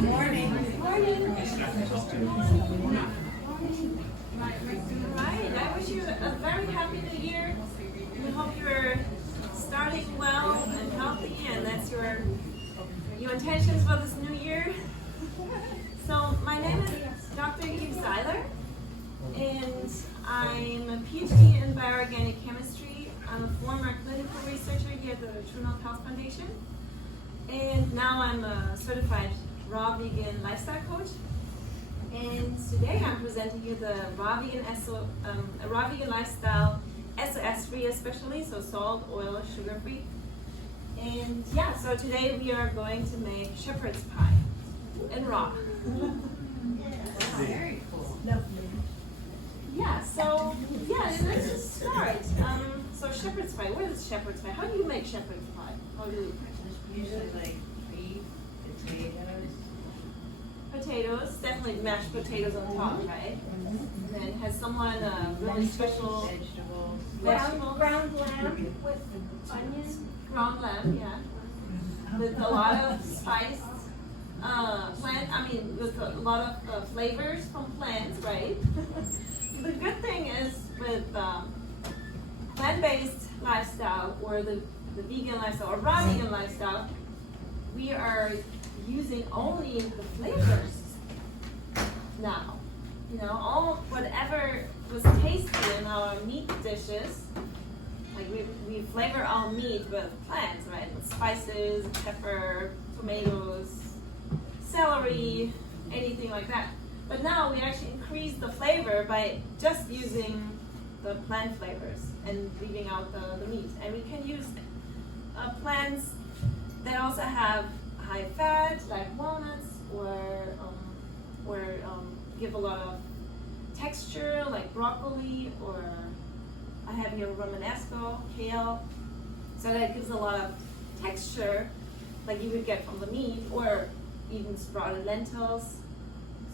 Morning. Morning. Right. I wish you a very happy new year. We hope you're starting well and healthy, and that's your intentions for this new year. So my name is Dr. Eve Seiler, and I'm a PhD in bioorganic chemistry. I'm a former clinical researcher here at the TrueNorth Health Foundation, and now I'm a certified raw vegan lifestyle coach. And today I'm presenting you the raw vegan lifestyle SOS free, especially, so salt, oil, sugar free. And yeah, so today we are going to make shepherd's pie and raw. Very cool. Let's just start. So shepherd's pie, what is shepherd's pie? How do you make shepherd's pie? Usually like beef, Potatoes, definitely mashed potatoes on top, right? And then has someone really special vegetables. Ground lamb with onions. ground lamb, yeah, with a lot of spice, with a lot of flavors from plants, right? The good thing is with plant-based lifestyle or the vegan lifestyle or raw vegan lifestyle, we are using only the flavors now. You know, all whatever was tasty in our meat dishes, like we flavor our meat with plants, right? With spices, pepper, tomatoes, celery, anything like that. But now we actually increase the flavor by just using the plant flavors and leaving out the meat. And we can use plants that also have high fat, like walnuts, or give a lot of texture, like broccoli, or I have here romanesco, kale. So that gives a lot of texture, like you would get from the meat, or even sprouted lentils.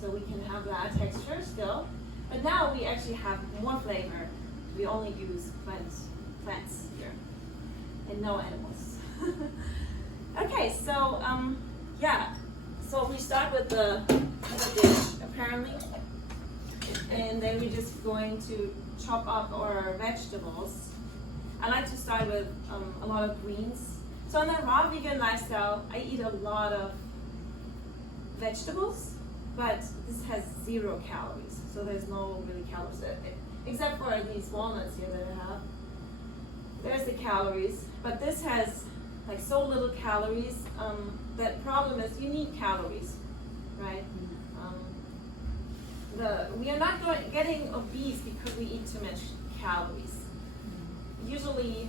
So we can have that texture still. But now we actually have more flavor. We only use plants here, and no animals. Okay, so so we start with the dish apparently, and then we're just going to chop up our vegetables. I like to start with a lot of greens. So in the raw vegan lifestyle, I eat a lot of vegetables, but this has 0 calories, so there's no really calories except for these walnuts here that I have. There's the calories, but this has like so little calories. The problem is you need calories, right? We are not getting obese because we eat too much calories. Usually,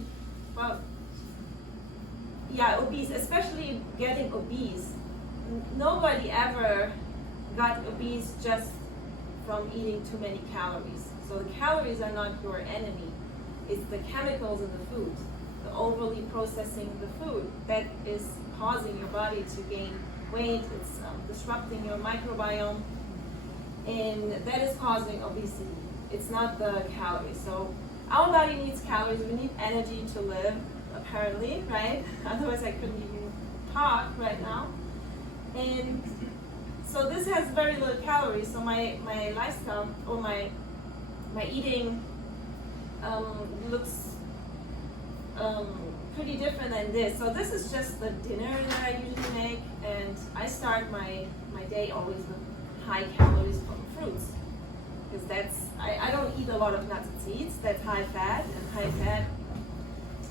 obese, especially getting obese. Nobody ever got obese just from eating too many calories. So the calories are not your enemy. It's the chemicals in the food, the overly processing the food that is causing your body to gain weight. It's disrupting your microbiome, and that is causing obesity. It's not the calories. So our body needs calories. We need energy to live, apparently, right? Otherwise I couldn't even talk right now. And so this has very little calories. So my lifestyle or my eating looks pretty different than this. So this is just the dinner that I usually make, and I start my day always with high calories from fruits, because I don't eat a lot of nuts and seeds. That's high fat, and high fat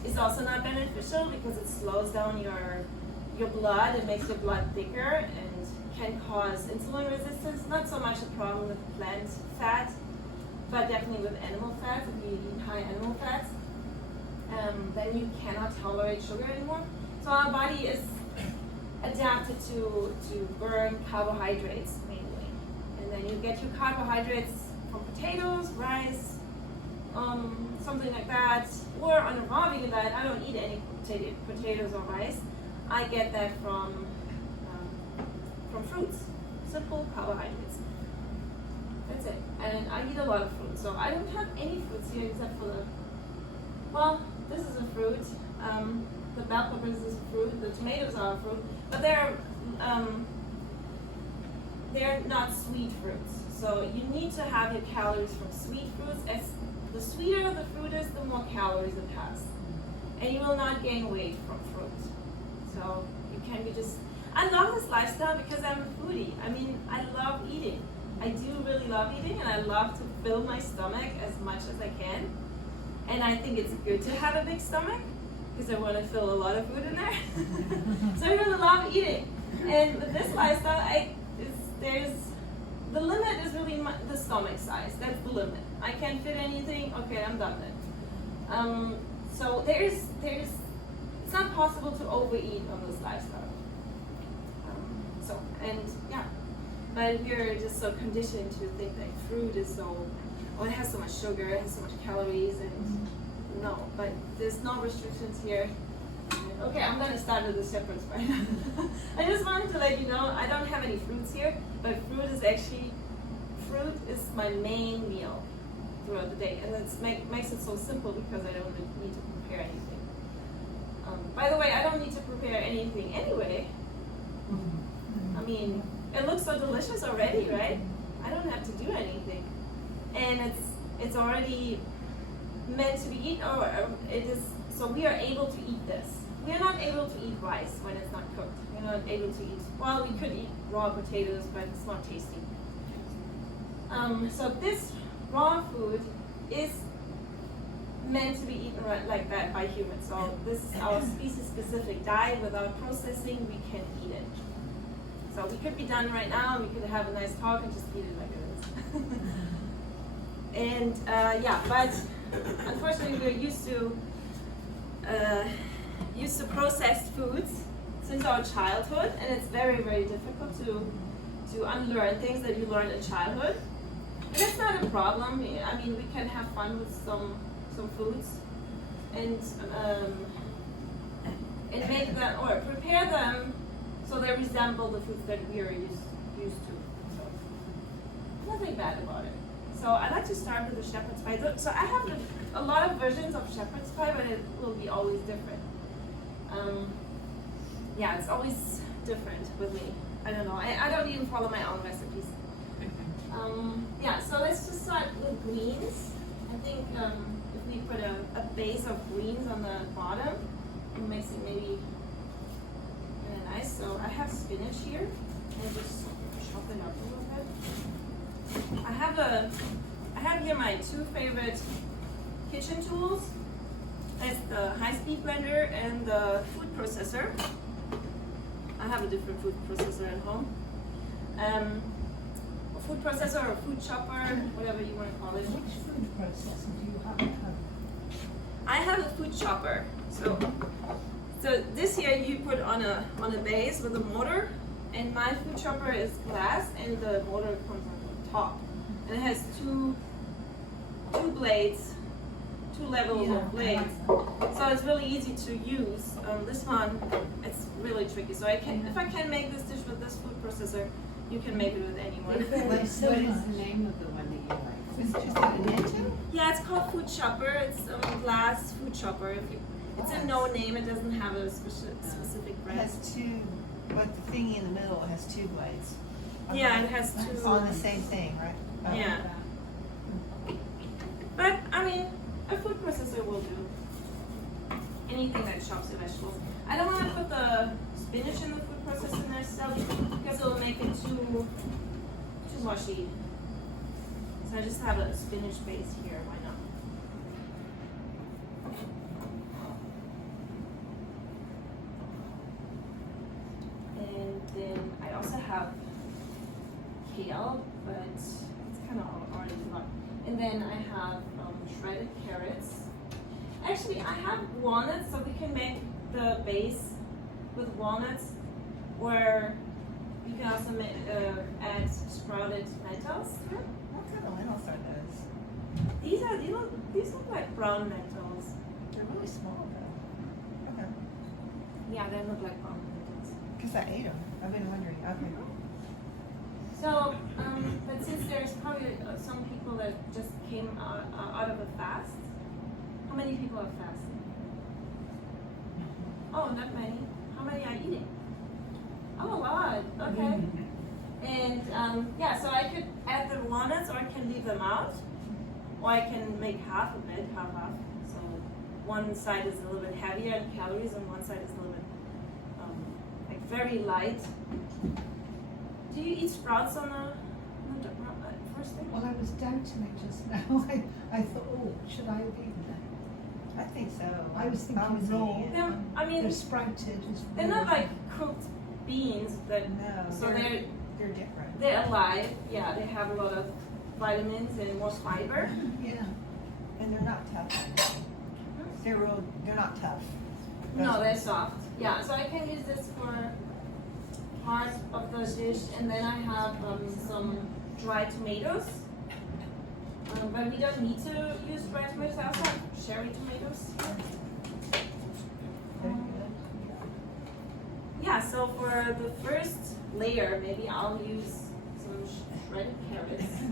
is also not beneficial because it slows down your blood. It makes your blood thicker and can cause insulin resistance. Not so much a problem with plant fat, but definitely with animal fats. If you eat high animal fats, then you cannot tolerate sugar anymore. So our body is adapted to burn carbohydrates mainly. And then you get your carbohydrates from potatoes, rice, something like that. Or on a raw vegan diet, I don't eat any potatoes or rice. I get that from fruits, simple carbohydrates. That's it. And I eat a lot of fruit. So I don't have any fruits here except for this is a fruit. The bell peppers is a fruit. The tomatoes are a fruit. But they're they're not sweet fruits. So you need to have your calories from sweet fruits. As the sweeter the fruit is, the more calories it has. And you will not gain weight from fruit. So you can be just, I love this lifestyle because I'm a foodie. I mean, I love eating. I do really love eating, and I love to fill my stomach as much as I can. And I think it's good to have a big stomach because I want to fill a lot of food in there. So I really love eating. And with this lifestyle, the limit is really the stomach size. That's the limit. I can't fit anything. Okay, I'm done then. So it's not possible to overeat on this lifestyle. But we're just so conditioned to think that fruit is so, it has so much sugar, it has so much calories, and no, but there's no restrictions here. Okay, I'm gonna start with the shepherd's pie. I just wanted to let you know, I don't have any fruits here, but fruit is my main meal throughout the day, and it makes it so simple because I don't need to prepare anything. By the way, I don't need to prepare anything anyway. I mean, it looks so delicious already, right? I don't have to do anything, and it's already meant to be eaten, or it is. So we are able to eat this. We are not able to eat rice when it's not cooked. We're not able to eat. Well, we could eat raw potatoes, but it's not tasty. So this raw food is meant to be eaten like that by humans. So this is our species-specific diet. Without processing, we can eat it. So we could be done right now, and we could have a nice talk and just eat it like it is. And but unfortunately we're used to processed foods since our childhood, and it's very, very difficult to unlearn things that you learned in childhood. And that's not a problem. I mean, we can have fun with some foods and make them or prepare them so they resemble the foods that we are used to. So nothing bad about it. So I like to start with the shepherd's pie. So I have a lot of versions of shepherd's pie, but it will be always different. It's always different with me. I don't know. I don't even follow my own recipes. So let's just start with greens. I think if we put a base of greens on the bottom, it makes it maybe nice. So I have spinach here, and just chop it up a little bit. I have here my two favorite kitchen tools. That's the high-speed blender and the food processor. I have a different food processor at home. A food processor or a food chopper, whatever you want to call it. Which food processor do you have at home? I have a food chopper. So this here you put on a base with a motor, and my food chopper is glass, and the motor comes on the top, and it has two blades, two levels of blades. So it's really easy to use. This one, it's really tricky. So if I can make this dish with this food processor, you can make it with any one. What is the name of the one that you like? Is it just a Nintendo? Yeah, it's called food chopper. It's glass food chopper. It's a no name. It doesn't have a specific It brand. has two, but the thingy in the middle has two blades. Yeah, it has two. On the same thing, right? Oh. Yeah. But I mean, a food processor will do. Anything that chops your vegetables. I don't want to put the spinach in the food processor necessarily because it will make it too mushy. So I just have a spinach base here. Why not? And then I also have kale, but it's kind of already gone. And then I have shredded carrots. Actually, I have walnuts, so we can make the base with walnuts, or you can also add sprouted lentils. What kind of lentils are those? These look like brown lentils. They're really small though. Okay. Yeah, they look like brown lentils. Because I ate them. I've been wondering. Okay. So, but since there's probably some people that just came out of a fast, how many people are fasting? Oh, not many. How many are eating? Oh, a lot. Okay. And yeah, so I could add the walnuts, or I can leave them out, or I can make half of it, half. So one side is a little bit heavier in calories, and one side is a little bit like very light. Do you eat sprouts on the first thing? Well, I was doubting it just now. I thought, oh, should I have eaten it? I think so. I was thinking Bouncy. raw. Yeah, I mean, They're sprouted. they're not like cooked beans, that No, so they're different. they're alive. Yeah, they have a lot of vitamins and more fiber. Yeah. And they're not tough. They're not tough. No, they're soft. Yeah, so I can use this for part of the dish, and then I have some dried tomatoes. But we don't need to use dried tomatoes. I also have cherry tomatoes. Very good. Yeah, so for the first layer, maybe I'll use some shredded carrots.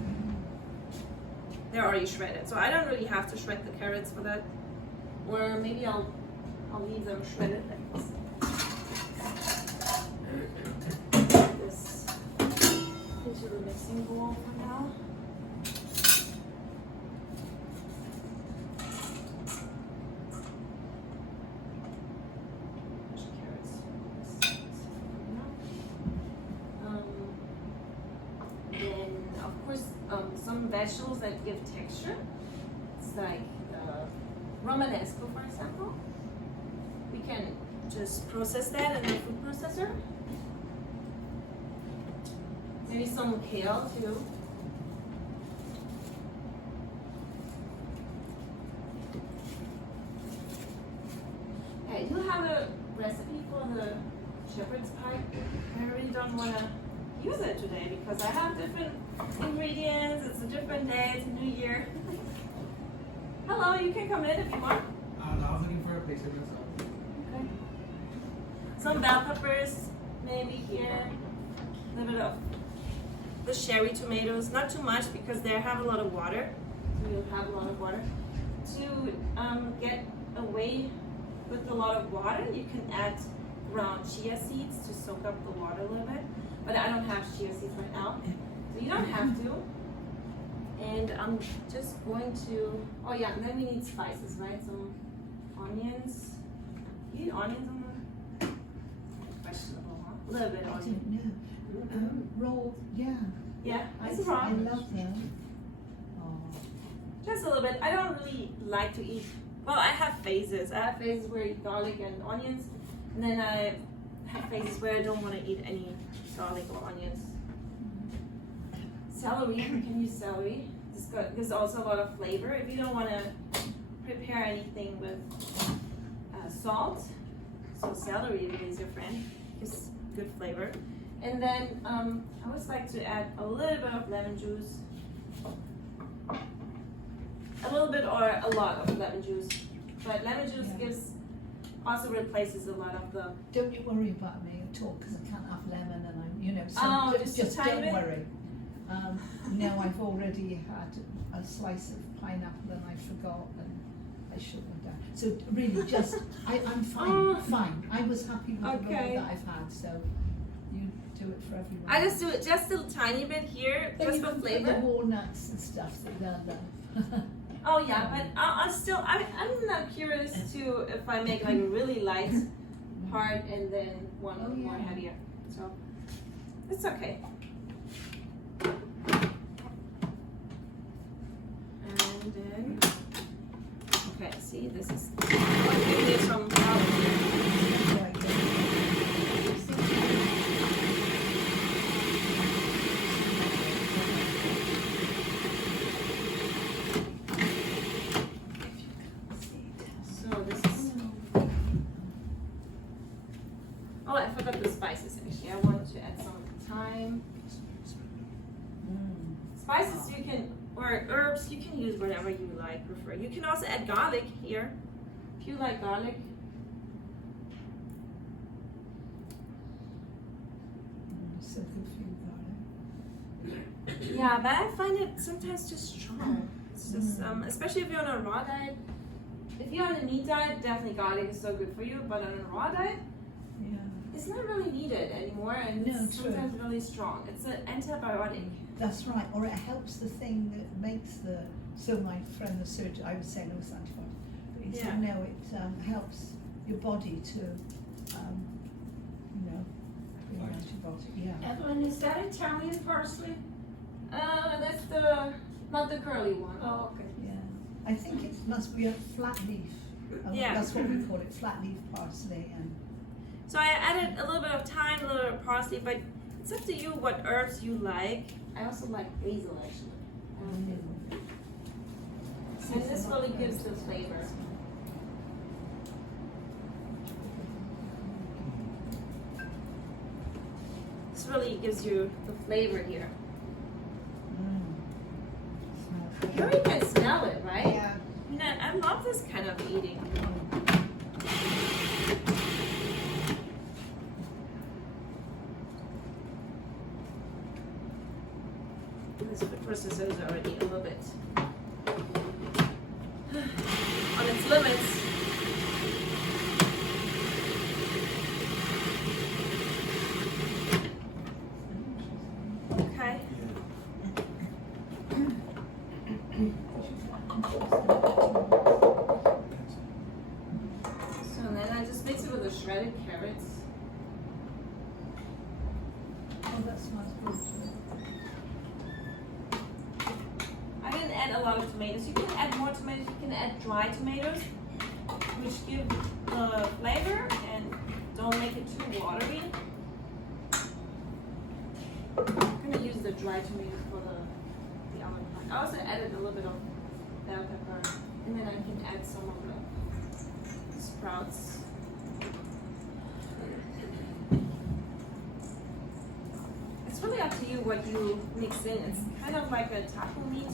They're already shredded, so I don't really have to shred the carrots for that. Or maybe I'll leave them shredded like this. Put this into the mixing bowl for now. Then, of course, some vegetables that give texture. It's like romanesco, for example. We can just process that in the food processor. Maybe some kale too. I do have a recipe for the shepherd's pie. I really don't want to use it today because I have different ingredients. It's a different day. It's a new year. Hello, you can come in if you want. I was looking for a place to myself. Okay. Some bell peppers, maybe here. A little bit of the cherry tomatoes, not too much because they have a lot of water. So you'll have a lot of water. To get away with a lot of water, you can add ground chia seeds to soak up the water a little bit. But I don't have chia seeds right now, so you don't have to. And I'm just going to, oh yeah, and then we need spices, right? Some onions. You eat onions on the, questionable, huh? A little bit of I onion. don't know. Raw, yeah. Yeah, I it's raw. love them. Oh. Just a little bit. I don't really like to eat, well, I have phases. I have phases where I eat garlic and onions, and then I have phases where I don't want to eat any garlic or onions. Celery, you can use celery. There's also a lot of flavor. If you don't want to prepare anything with salt, so celery is your friend. Gives good flavor. And then I always like to add a little bit of lemon juice. A little bit or a lot of lemon juice. But lemon juice also replaces a lot of the. Don't you worry about me at all because I can't have lemon and I'm, so Oh, just just a tiny don't bit? worry. No, I've already had a slice of pineapple and I forgot and I shouldn't have done. So really just, I'm fine, Oh. fine. I was happy with the Okay. roll that I've had, so you do it for everyone. I just do it just a tiny bit here, Then just you for can put flavor. the walnuts and stuff that they'll love. Oh yeah, but I'll still, I'm not curious to if I make like a really light part and then one Oh, more yeah. heavier. So it's okay. And then, okay, see, this is here's some So this is. Oh, I forgot the spices actually. I wanted to add some thyme. Spices you can, or herbs, you can use whatever you like, prefer. You can also add garlic here, if you like garlic. So good for you, darling. Yeah, but I find it sometimes too strong. It's just, especially if you're on a raw diet. If you're on a meat diet, definitely garlic is so good for you, but on a raw diet, Yeah. it's not really needed anymore, and No, it's true. sometimes really strong. It's an antibiotic. That's right, or it helps the thing that makes the, so my friend the surgeon, I was saying it was antibiotic, but he said Yeah. no, it helps your body to, you know, be an antibiotic, yeah. Evelyn, is that Italian parsley? That's the not the curly one. Oh, okay. Yeah, I think it must be a flat leaf. Yeah. That's what we call it, flat leaf parsley, and So I added a little bit of thyme, a little bit of parsley, but it's up to you what herbs you like. I also like basil actually. I like basil. And this really gives the flavor. This really gives you the flavor here. smells You already can smell it, right? Yeah. I love this kind of eating. This food processor is already a little bit on its limits. Okay. So then I just mix it with the shredded carrots. Oh, that smells good. I didn't add a lot of tomatoes. You can add more tomatoes. You can add dry tomatoes, which give the flavor and don't make it too watery. I'm gonna use the dry tomatoes for the other part. I also added a little bit of bell pepper, and then I can add some of the sprouts. It's really up to you what you mix in. It's kind of like a taco meat.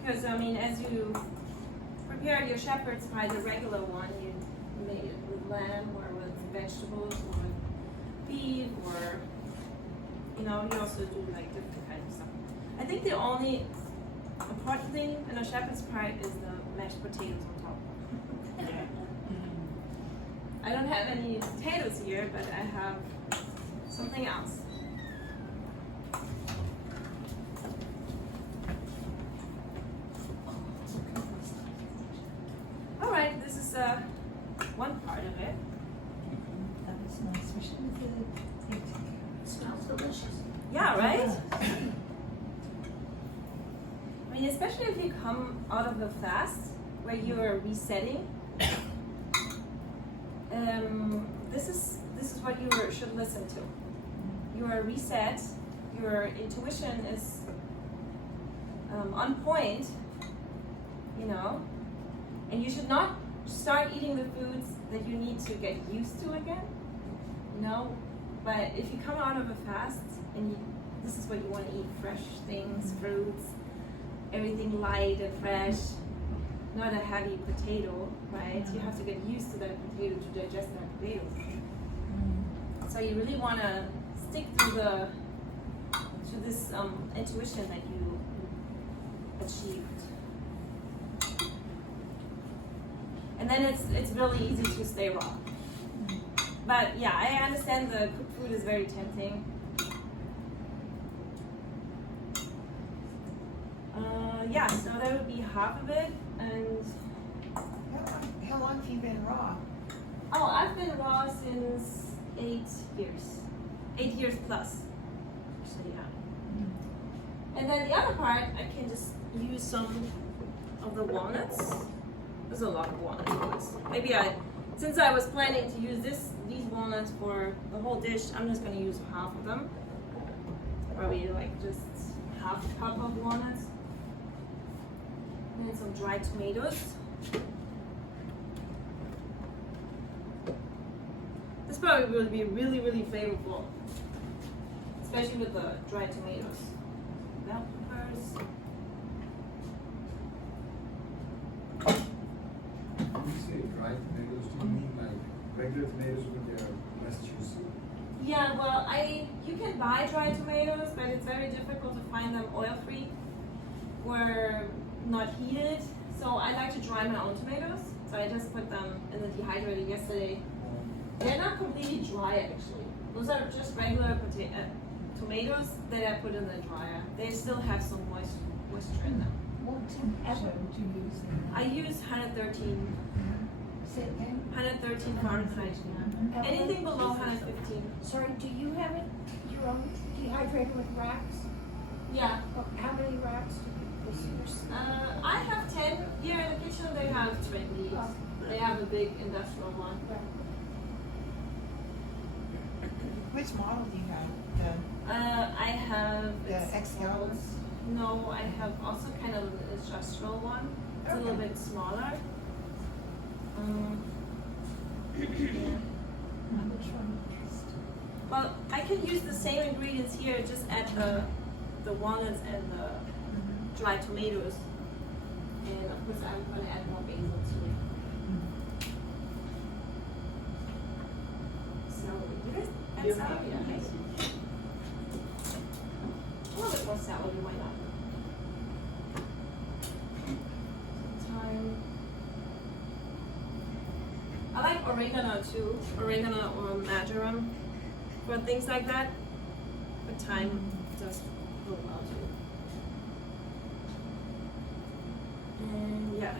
Because I mean, as you prepared your shepherd's pie, the regular one, you made it with lamb or with vegetables or with beef, or you know, you also do like different kinds of stuff. I think the only important thing in a shepherd's pie is the mashed potatoes on top. I don't have any potatoes here, but I have something else. All right, this is one part of it. That was nice, we should have did it. Smells delicious. Yeah, right? I mean, especially if you come out of a fast where you're resetting. This is what you should listen to. You are reset. Your intuition is on point. You know, and you should not start eating the foods that you need to get used to again. You know, but if you come out of a fast and this is what you want to eat: fresh things, fruits, everything light and fresh. Not a heavy potato, right? You have to get used to that potato to digest that potato. So you really want to stick to this intuition that you achieved, and then it's really easy to stay raw. But yeah, I understand the cooked food is very tempting. Yeah, so that would be half of it, and How long have you been raw? oh, I've been raw since 8 years. 8 years plus. So yeah. And then the other part, I can just use some of the walnuts. There's a lot of walnuts in this. Since I was planning to use these walnuts for the whole dish, I'm just gonna use half of them. Probably like just half a cup of walnuts. And then some dried tomatoes. This probably will be really, really flavorful, especially with the dried tomatoes. Bell peppers. When you say dried tomatoes, do you mean like regular tomatoes when they're less juicy? Yeah, well, you can buy dried tomatoes, but it's very difficult to find them oil-free. were not heated, so I like to dry my own tomatoes. So I just put them in the dehydrator yesterday. They're not completely dry actually. Those are just regular tomatoes that I put in the dryer. They still have some moisture in them. What temperature would you use in I use 113 Say it again? 113 Fahrenheit. Anything below 115. Sorry, do you have it, your own dehydrator with racks? Yeah. How many racks do you, is yours? I have 10 here in the kitchen. They have 20. They have a big industrial one. Which model do you have? I have The it's XL? called- No, I have also kind of an industrial one. It's a little Okay. bit smaller. Yeah. Which one best? Well, I can use the same ingredients here, just add the walnuts and the dried tomatoes. And of course I'm gonna add more basil to it. Celery. You guys add celery? Okay. A little bit more celery, why not? Thyme. I like oregano too. Oregano or marjoram for things like that. But thyme does go well too. And yeah.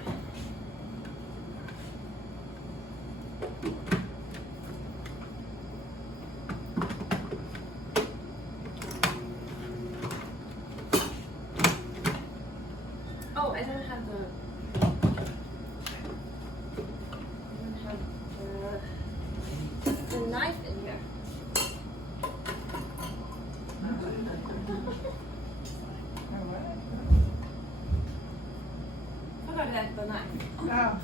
Oh, I don't have the. The knife in here. Forgot that the knife. Oh.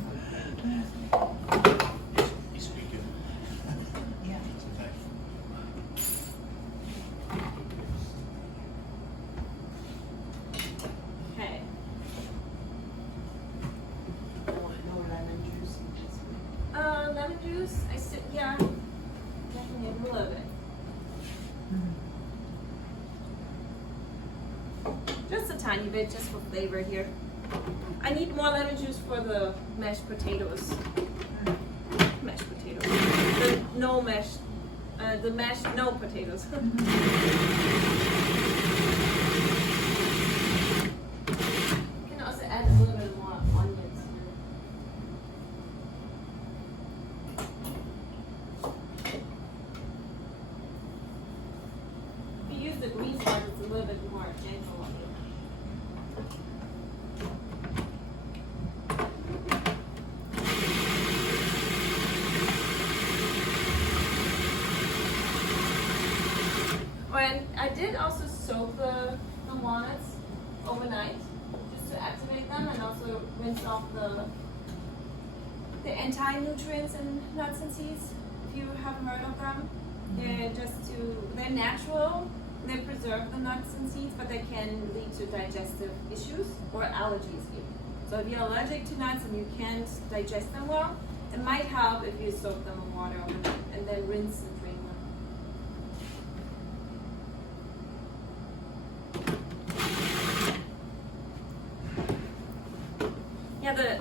Yeah. Okay. Lemon juice. I said yeah. Definitely a little bit. Just a tiny bit, just for flavor here. I need more lemon juice for the mashed potatoes. Mashed potatoes. The no mashed. The mashed no potatoes. You can also add a little bit more onions here. If you use the grease part, it's a little bit more gentle on you. And I did also soak the walnuts overnight just to activate them and also rinse off the anti-nutrients in nuts and seeds. If you haven't heard of them, they're natural. They preserve the nuts and seeds, but they can lead to digestive issues or allergies even. So if you're allergic to nuts and you can't digest them well, it might help if you soak them in water overnight and then rinse and drain them. Yeah, the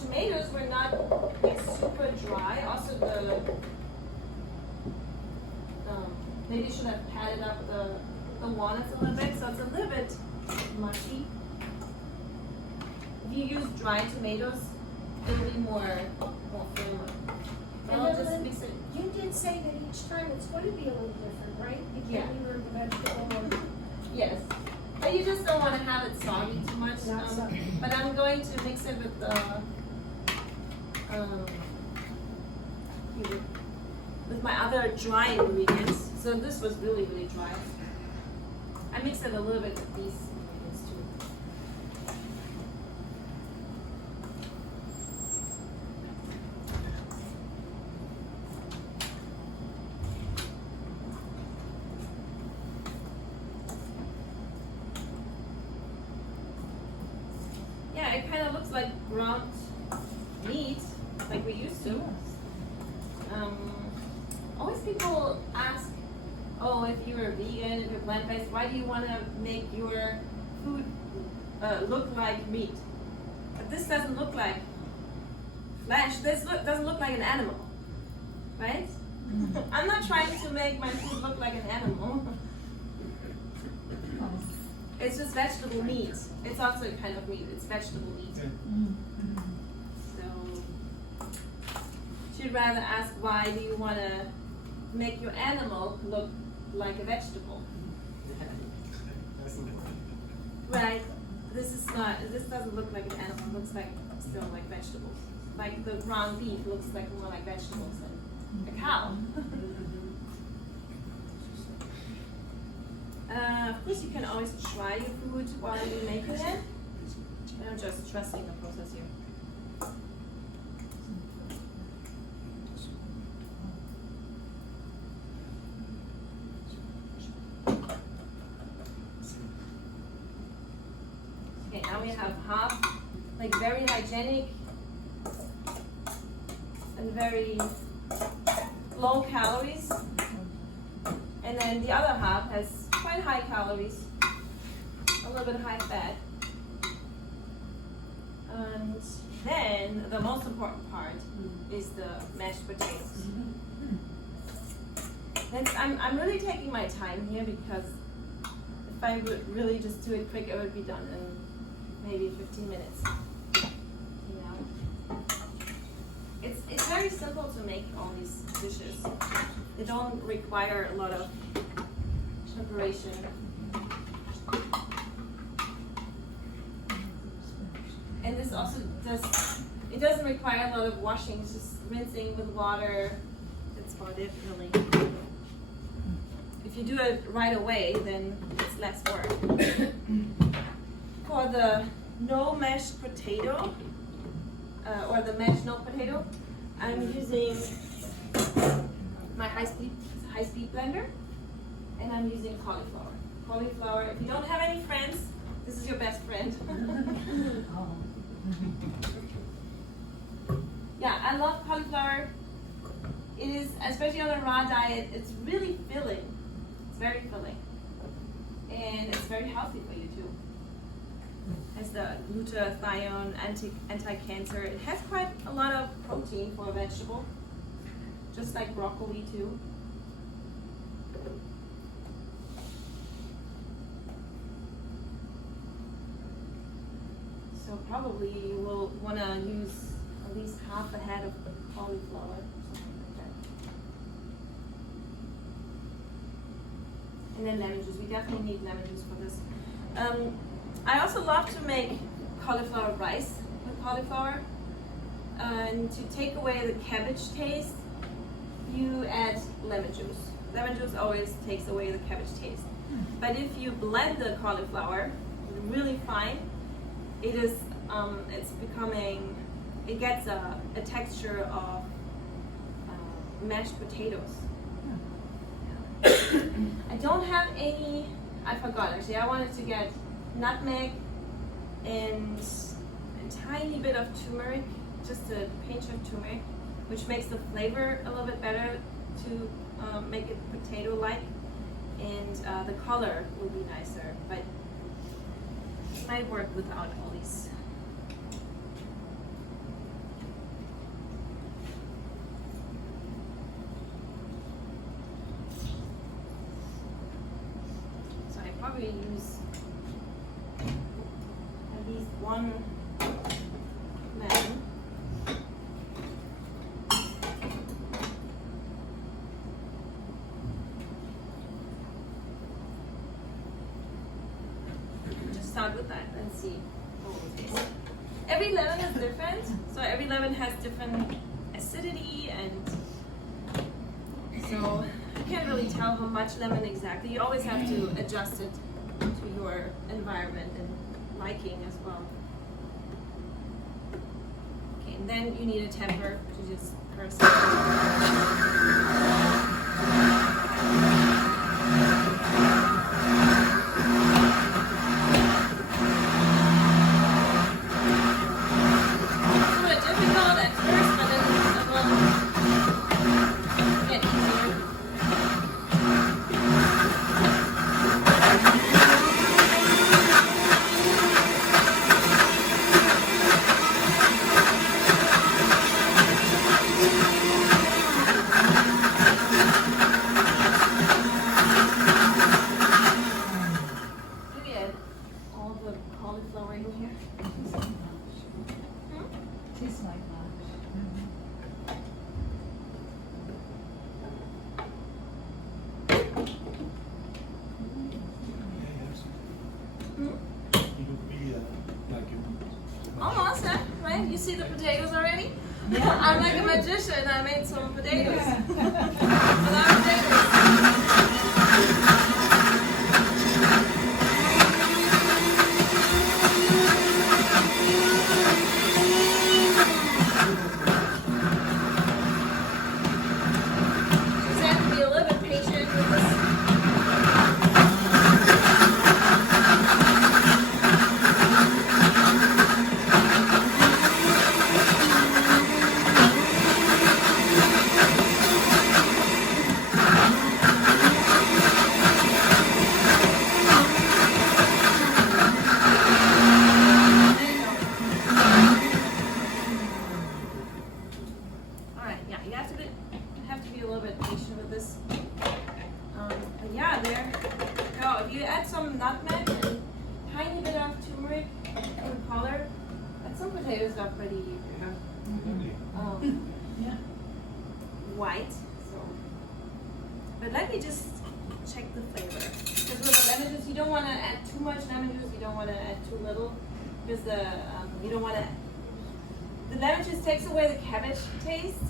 tomatoes were not like super dry. Also, maybe you should have padded up the walnuts a little bit, so it's a little bit mushy. If you use dried tomatoes, it'll be more firmer. And I'll then just mix it. You did say that each time it's going to be a little different, right? You Yeah. can't either the vegetable or. Yes. But you just don't want to have it soggy too much. Not soggy. But I'm going to mix it with with my other dry ingredients. So this was really, really dry. I mixed it a little bit with these ingredients too. Yeah, it kind of looks like ground meat, like we used to. Always people ask, oh, if you're vegan, if you're plant-based, why do you want to make your food look like meat? But this doesn't look like flesh. This doesn't look like an animal, right? I'm not trying to make my food look like an animal. It's just vegetable meat. It's also a kind of meat. It's vegetable meat. So, you'd rather ask, why do you want to make your animal look like a vegetable? Right. This doesn't look like an animal. It looks like still like vegetables. Like the ground beef looks like more like vegetables than a cow. Of course, you can always try your food while you're making it. I'm just trusting the process here. Okay, now we have half, like very hygienic and very low calories. And then the other half has quite high calories, a little bit high fat. And then the most important part is the mashed potatoes. I'm really taking my time here, because if I would really just do it quick, it would be done in maybe 15 minutes. You know, it's very simple to make all these dishes. They don't require a lot of preparation. And this also doesn't require a lot of washing. It's just rinsing with water. That's about it, really. If you do it right away, then it's less work. For the no mashed potato, or the mashed no potato, I'm using my high-speed blender, and I'm using cauliflower. Cauliflower, if you don't have any friends, this is your best friend. Yeah, I love cauliflower. It is, especially on a raw diet, it's really filling. It's very filling. And it's very healthy for you too. It has the glutathione, anti-cancer. It has quite a lot of protein for a vegetable, just like broccoli too. So probably you will want to use at least half a head of cauliflower, something like that. And then lemon juice. We definitely need lemon juice for this. I also love to make cauliflower rice with cauliflower. And to take away the cabbage taste, you add lemon juice. Lemon juice always takes away the cabbage taste. But if you blend the cauliflower really fine, it is, it gets a texture of mashed potatoes. I don't have any, I forgot actually, I wanted to get nutmeg and a tiny bit of turmeric, just a pinch of turmeric, which makes the flavor a little bit better to make it potato-like, and the color will be nicer, but it might work without all these. So I probably use at least one lemon. Start with that and see how it tastes. Every lemon is different, so every lemon has different acidity, and so you can't really tell how much lemon exactly. You always have to adjust it to your environment and liking as well. Okay, and then you need a temper to just press of the cauliflower in here. It is like much. It is like much. Almost, huh? Right? You see the potatoes already? Yeah. I'm like a magician. I made some potatoes. A lot of potatoes. Just have to be a little bit patient with this. Alright, yeah, you have to be a little bit patient with this. But yeah, there you go. If you add some nutmeg and tiny bit of turmeric in color, and some potatoes are pretty Yeah. white. So, but let me just check the flavor. Because with the lemon juice, you don't want to add too much lemon juice. You don't want to add too little, because you don't want to. The lemon juice takes away the cabbage taste,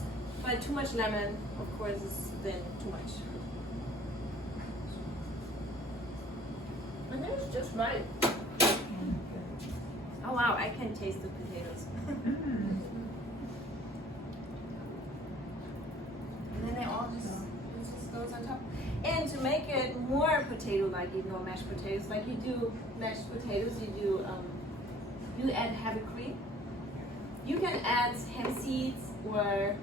but too much lemon, of course, is then too much. And it's just right. Oh wow, I can taste the potatoes. And then it just goes on top. And to make it more potato-like, even though mashed potatoes, like you do mashed potatoes, you add heavy cream. You can add hemp seeds or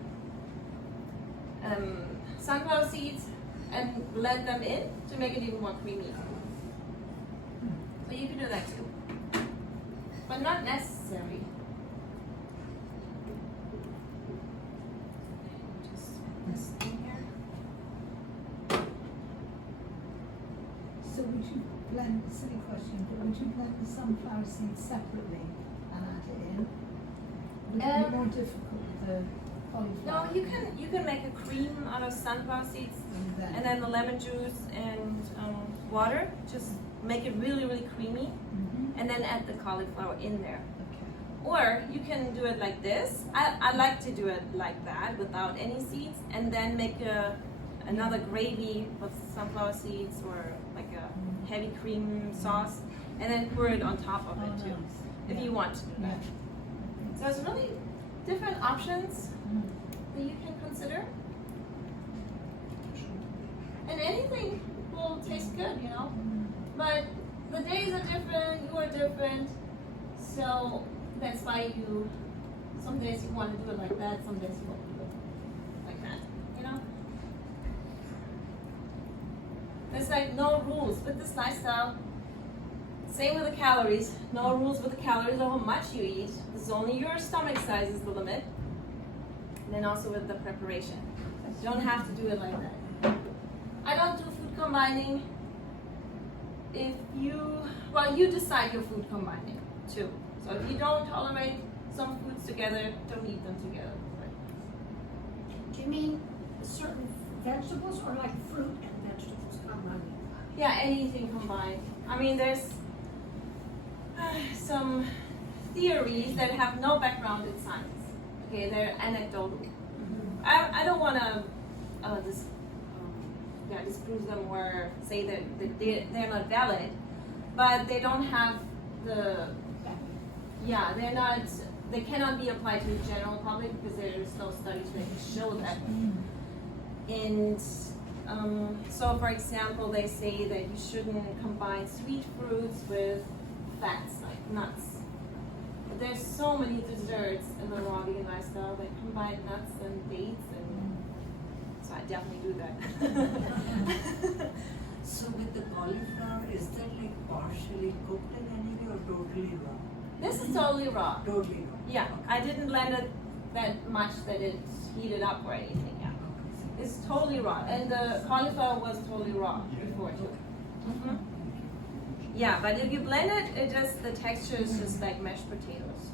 sunflower seeds and blend them in to make it even more creamy. So you can do that too, but not necessary. Just this in here. So would you blend, silly question, but would you blend the sunflower seeds separately and add it in? Would it be more difficult with the cauliflower? No, you can make a cream out of sunflower seeds and then the lemon juice and water. Just make it really, really creamy, and then add the cauliflower in there. Okay. Or you can do it like this. I like to do it like that without any seeds, and then make another gravy with sunflower seeds or like a heavy cream sauce, and then pour it on top of it too, if you want to do that. So there's really different options that you can consider. And anything will taste good, you know. But the days are different, you are different. So that's why some days you want to do it like that, some days you want to do it like that, you know. There's like no rules with this lifestyle. Same with the calories. No rules with the calories or how much you eat. This is only your stomach size is the limit. And then also with the preparation. You don't have to do it like that. I don't do food combining. If you decide your food combining too. So if you don't tolerate some foods together, don't eat them together. Do you mean certain vegetables or like fruit and vegetables combined? Yeah, anything combined. I mean, there's some theories that have no background in science. Okay, they're anecdotal. I don't want to disprove them or say that they're not valid, but they don't have they cannot be applied to the general public because there's no studies that show that. And so for example, they say that you shouldn't combine sweet fruits with fats like nuts. But there's so many desserts in the raw vegan lifestyle that combine nuts and dates, and so I definitely do that. So with the cauliflower, is that like partially cooked in any way or totally raw? This is totally raw. Totally raw. Yeah, I didn't blend it that much that it heated up or anything. Yeah, it's totally raw, and the cauliflower was totally raw before too. Yeah, but if you blend it, the texture is just like mashed potatoes.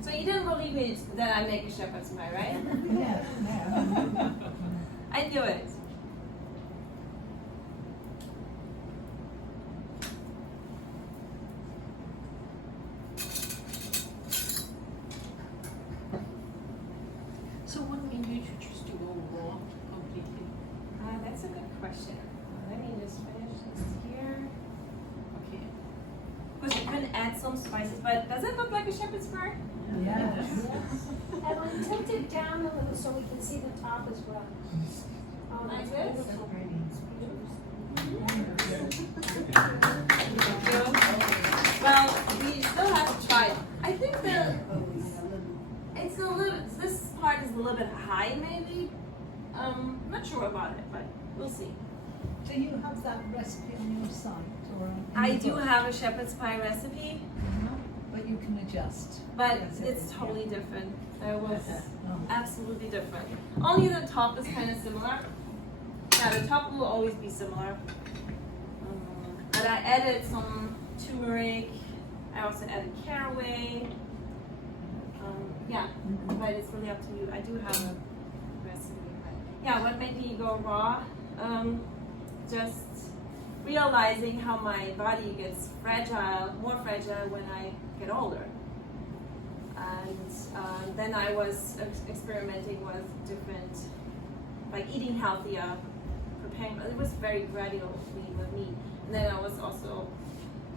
So you didn't believe me that I make a shepherd's pie, right? Yeah, yeah. I knew it. So what made you choose to go raw completely? That's a good question. Let me just finish this here. Okay. Because you can add some spices, but does it look like a shepherd's pie? Yes. And we'll tilt it down a little so we can see the top as well. Oh, Like that's this? beautiful. Thank you. Well, we still have to try it. I think it's a little. This part is a little bit high, maybe. Not sure about it, but we'll see. Do you have that recipe on your site or? in I your do book? have a shepherd's pie recipe, But you can adjust. but Yes, it's totally different. It was Oh. absolutely different. Only the top is kind of similar. Yeah, the top will always be similar. But I added some turmeric. I also added caraway. Yeah, but it's really up to you. I do have a recipe. But yeah, what made me go raw? Just realizing how my body gets more fragile when I get older. And then I was experimenting with different, like eating healthier, preparing. It was very gradually with me. And then I was also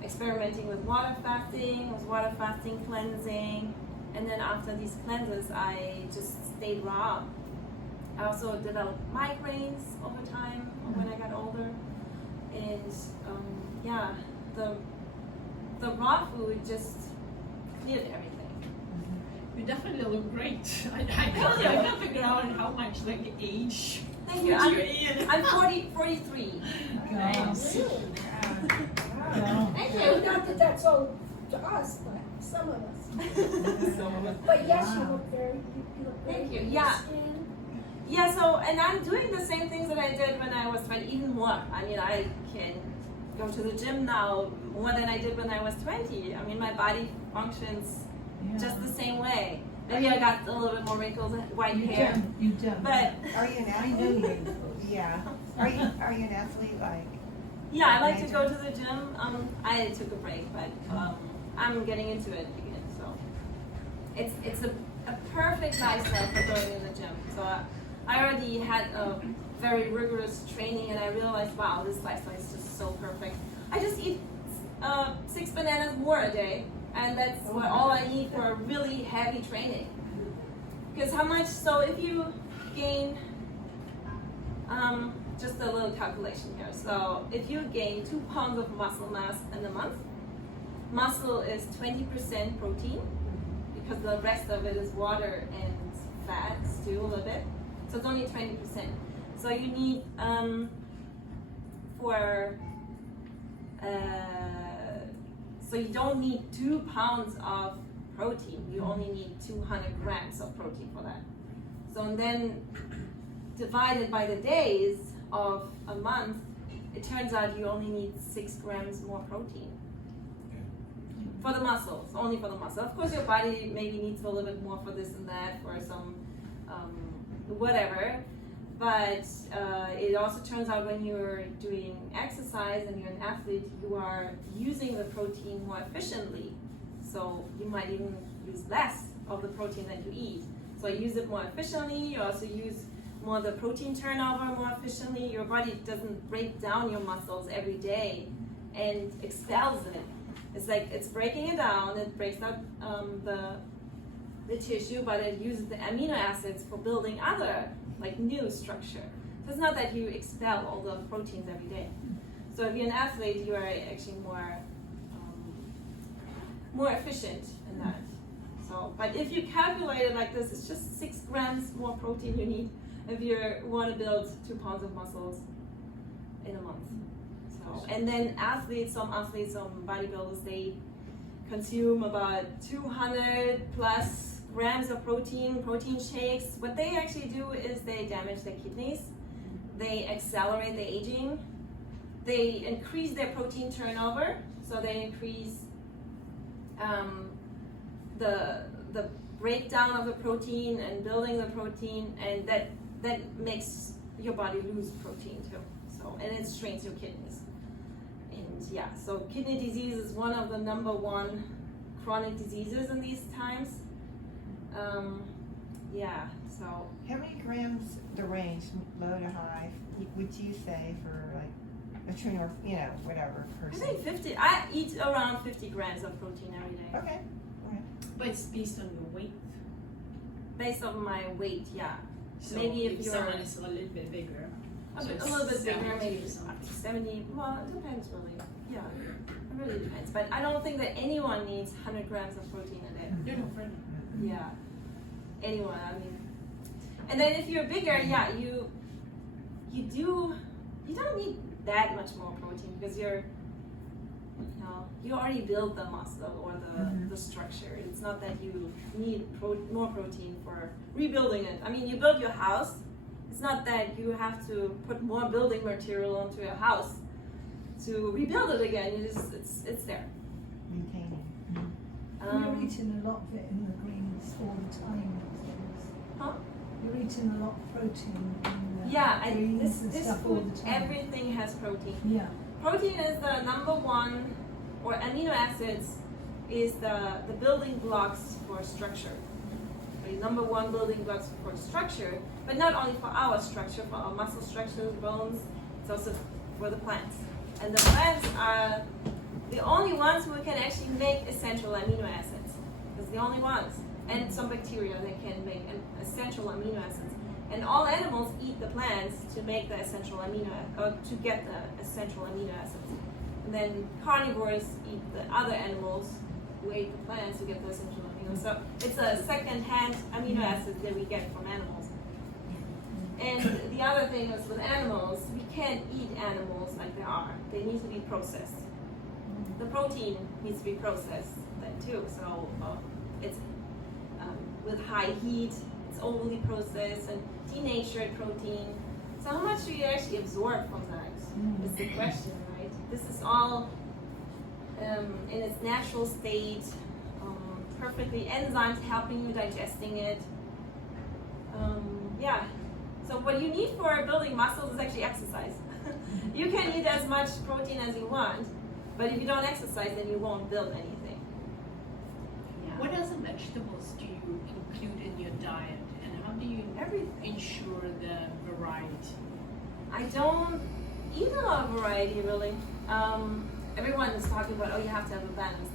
experimenting with water fasting, cleansing. And then after these cleanses, I just stayed raw. I also developed migraines over time when I got older. And yeah, the raw food just cleared everything. You definitely look great. I can't figure out how much like age. Thank you. I'm 43. Yes. Thank No, you. not that that's old to us, but some of us. But yes, you look very, you look very Thank you. good. Yeah. Skin. Yeah, so, and I'm doing the same things that I did when I was 20, even more. I mean, I can go to the gym now more than I did when I was 20. I mean, my body functions just the same way. Maybe I got a little bit more wrinkles, white hair. You don't. But Are you an I know athlete? you. Yeah. Are you an athlete like? yeah, I like to go to the gym. I took a break, but I'm getting into it again. So it's a perfect lifestyle for going in the gym. So I already had a very rigorous training, and I realized, wow, this lifestyle is just so perfect. I just eat 6 bananas more a day, and that's all I need for a really heavy training. Because how much? So if you gain, just a little calculation here. So if you gain 2 pounds of muscle mass in a month, muscle is 20% protein, because the rest of it is water and fats too, a little bit. So it's only 20%. So you need so you don't need 2 pounds of protein. You only need 200 grams of protein for that. So and then divided by the days of a month, it turns out you only need 6 grams more protein. For the muscles, only for the muscle. Of course, your body maybe needs a little bit more for this and that, for some whatever. But it also turns out when you're doing exercise and you're an athlete, you are using the protein more efficiently. So you might even use less of the protein that you eat. So you use it more efficiently. You also use more of the protein turnover more efficiently. Your body doesn't break down your muscles every day and expels it. It's like it's breaking it down. It breaks up the tissue, but it uses the amino acids for building other, like new structure. So it's not that you expel all the proteins every day. So if you're an athlete, you are actually more efficient in that. So, but if you calculate it like this, it's just 6 grams more protein you need if you want to build 2 pounds of muscles in a month. So, and then some bodybuilders, they consume about 200 plus grams of protein shakes, what they actually do is they damage the kidneys. They accelerate the aging. They increase their protein turnover, so they increase the breakdown of the protein and building the protein, and that makes your body lose protein too. So, and it strains your kidneys. And yeah, so kidney disease is one of the #1 chronic diseases in these times. Yeah, so How many grams, the range, low to high, would you say for like a TrueNorth, whatever I person? think 50. I eat around 50 grams of protein every day. Okay. But it's based on your weight. Based on my weight, yeah. So Maybe if you're someone is a little bit bigger. a so little it's bit bigger, 70 maybe or something. 70. Well, it depends really. Yeah, it really depends. But I don't think that anyone needs 100 grams of protein a day. They're not friendly. Yeah, anyone. I mean, and then if you're bigger, yeah, you don't need that much more protein because you already built the muscle or the structure. It's not that you need more protein for rebuilding it. I mean, you build your house. It's not that you have to put more building material onto your house to rebuild it again. You just it's there. Maintaining. You're eating a lot of it in the greens all the time. Huh? You're eating a lot of protein in the Yeah, greens and this stuff all food, the time. everything has protein. Yeah. Protein is the #1, or amino acids is the building blocks for structure. The #1 building blocks for structure, but not only for our structure, for our muscle structures, bones, it's also for the plants. And the plants are the only ones who can actually make essential amino acids. It's the only ones. And some bacteria that can make essential amino acids. And all animals eat the plants to make the essential to get the essential amino acids. And then carnivores eat the other animals who ate the plants to get the essential amino acids. So it's a second-hand amino acid that we get from animals. And the other thing is with animals, we can't eat animals like they are. They need to be processed. The protein needs to be processed then too. So it's with high heat, it's overly processed and denatured protein. So how much do you actually absorb from that? Is the question, right? This is all in its natural state, perfectly enzymes helping you digesting it. Yeah. So what you need for building muscles is actually exercise. You can eat as much protein as you want, but if you don't exercise, then you won't build anything. Yeah. What other vegetables do you include in your diet, and how do you ensure the variety? I don't eat a lot of variety really. Everyone is talking about, you have to have a balanced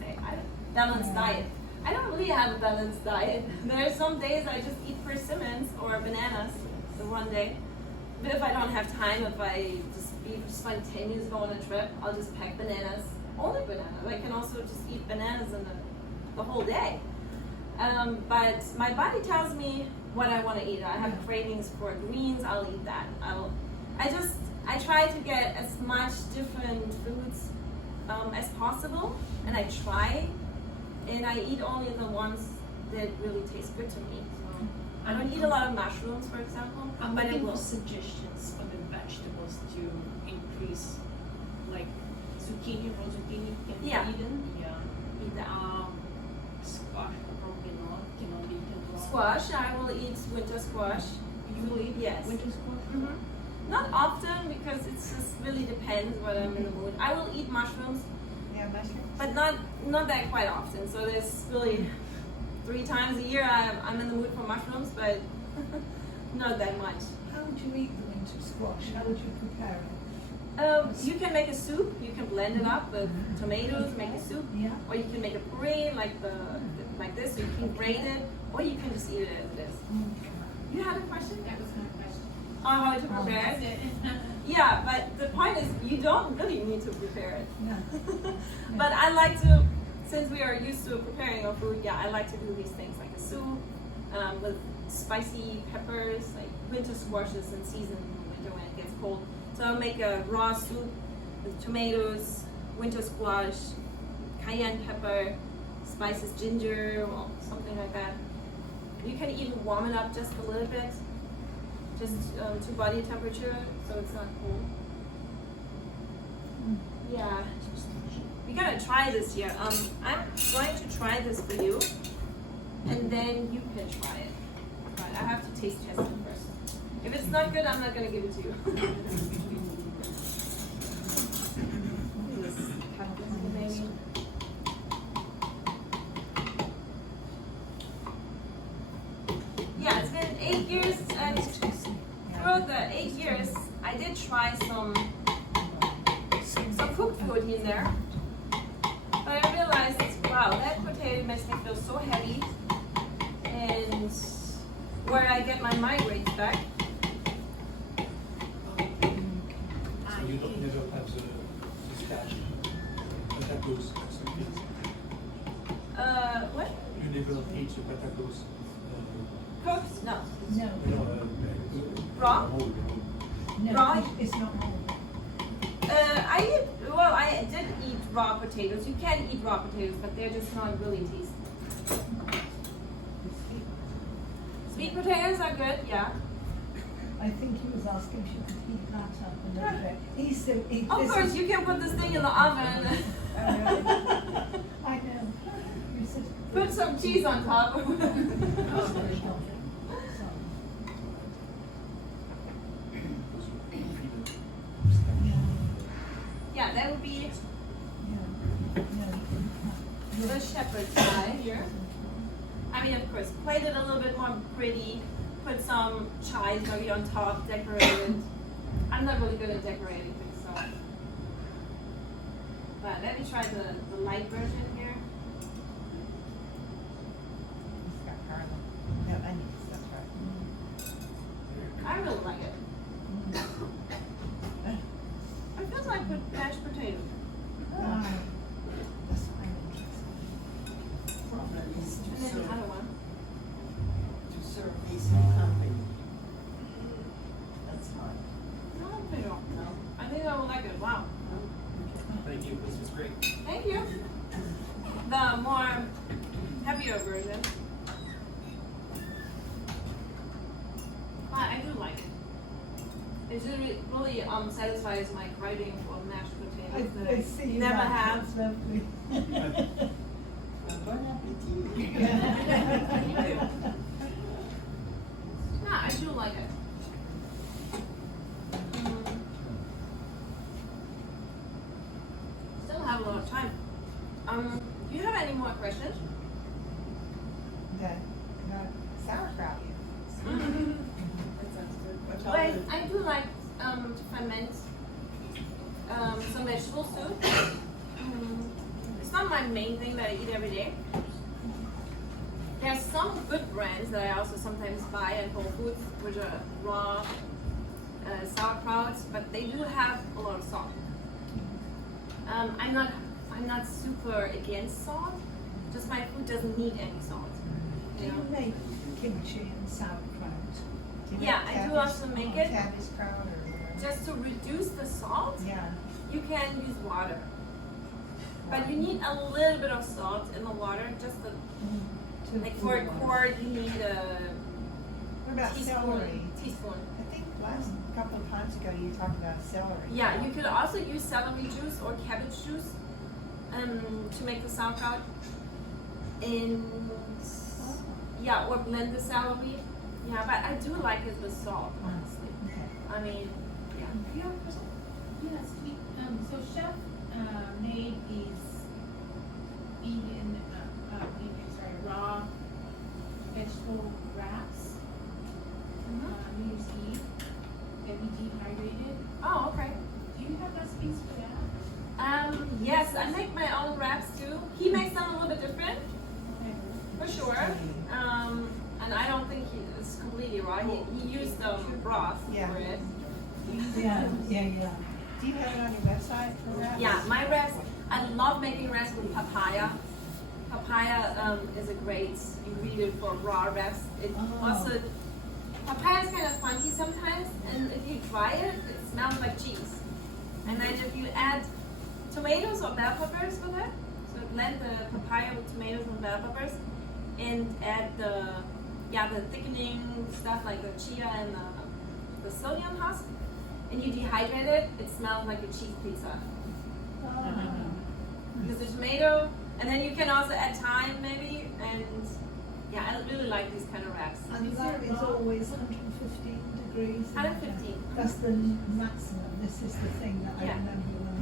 diet. I don't really have a balanced diet. There are some days I just eat persimmons or bananas the one day. But if I don't have time, if I just be spontaneous, go on a trip, I'll just pack bananas, only bananas. I can also just eat bananas in the whole day. But my body tells me what I want to eat. I have cravings for greens, I'll eat that. I try to get as much different foods as possible, and I try, and I eat only the ones that really taste good to me. So I don't eat a lot of mushrooms, for example. I'm but I looking will. for suggestions for the vegetables to increase, like zucchini, raw zucchini can be Yeah. eaten. Yeah. Eat that. Squash probably not, cannot be eaten raw. Squash, I will eat winter squash. You will eat Yes. winter squash? Not often because it just really depends what I'm in the mood. I will eat mushrooms, Yeah, mushrooms. but not that quite often. So there's really 3 times a year I'm in the mood for mushrooms, but not that much. How would you eat the winter squash? How would you prepare it? You can make a soup. You can blend it up with tomatoes, make a soup, Yeah. or you can make a puree like this. You can grate it, or you can just eat it as it is. You have a question? That was my question. On how to prepare it? Yeah, but the point is you don't really need to prepare it. Yeah. But I like to, since we are used to preparing our food, I like to do these things like a soup with spicy peppers, like winter squashes in season in the winter when it gets cold. So I'll make a raw soup with tomatoes, winter squash, cayenne pepper, spices, ginger, or something like that. you can even warm it up just a little bit, just to body temperature, so it's not cold. Yeah, we gotta try this here. I'm going to try this for you, and then you can try it. But I have to taste test it first. If it's not good, I'm not gonna give it to you. Maybe. Yeah, it's been 8 years, and throughout the 8 years, I did try some cooked food in there. But I realized, wow, that potato makes me feel so heavy, and where I get my migraines back. So you don't never have the spinach, potatoes, What? you never eat the potatoes. Cooked? No. No, Raw? no, Raw? it's not whole. I did eat raw potatoes. You can eat raw potatoes, but they're just not really tasty. Sweet potatoes are good, yeah. I think he was asking if you could heat that up a little bit. He's so, Of course, you can put this thing in the oven. I know. You said, Put some cheese on top. Yeah, that would be the shepherd's pie here. I mean, of course, plate it a little bit more pretty. Put some chives maybe on top, decorate it. I'm not really good at decorating things, so. But let me try the light version here. It's got garlic. No onions, that's right. I really like it. It feels like mashed potato. That's fine. And then the other one. To serve decent company. That's fine. No, I don't know. I think I will like it. Wow. Thank you, this was great. Thank you. The more heavier version. But I do like it. It really satisfies my craving for mashed potatoes that I see never that. have. It's lovely. Bon appetit. Yeah, I do like it. Still have a lot of time. Do you have any more questions? The sauerkraut. But I do like to ferment some vegetables too. It's not my main thing that I eat every day. There's some good brands that I also sometimes buy at Whole Foods, which are raw sauerkrauts, but they do have a lot of salt. I'm not super against salt. Just my food doesn't need any salt. Do You you know? make kimchi and sauerkraut? Yeah, I do also make it. Cabbage kraut or whatever. Just to reduce the salt, Yeah. you can use water. But you need a little bit of salt in the water, just a, To like for a cool quart, you need a What about celery? teaspoon. I think last couple of times ago you talked about celery. Yeah, you could also use celery juice or cabbage juice to make the sauerkraut. And yeah, or blend the celery. Yeah, but I do like it with salt, honestly. Okay. I mean, yeah. Do you have a question? Yes, so Chef made these raw vegetable wraps New Year's Eve that we dehydrated. Oh, okay. Do you have recipes for that? Yes, I make my own wraps too. He makes them a little bit different, for sure. And I don't think it's completely raw. He used broth Yeah. for it. Yeah. Do you have it on your website for that? Yeah, my wraps. I love making wraps with papaya. Papaya is a great ingredient for raw wraps. It also papaya is kind of funky sometimes, and if you dry it, it smells like cheese. And then if you add tomatoes or bell peppers with it, so blend the papaya with tomatoes and bell peppers, and add the yeah, the thickening stuff like the chia and the sodium husk, and you dehydrate it, it smells like a cheese pizza. Because the tomato, and then you can also add thyme maybe, and yeah, I really like these kind of wraps. And that is always 115 degrees. 115. That's the maximum. This is the thing that I Yeah. remember when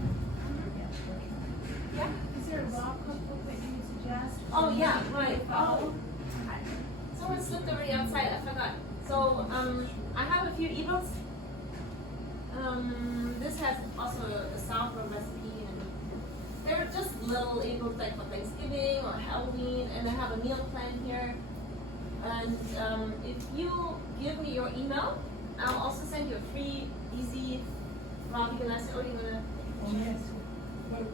Yeah. Is there a raw cookbook that you would suggest? Oh yeah, right. Someone slipped already outside. I forgot. So I have a few ebooks. This has also a sauerkraut recipe, and they're just little ebooks like for Thanksgiving or Halloween, and I have a meal plan here. And if you give me your email, I'll also send you a free, easy raw vegan recipe. Or you wanna? Oh yes.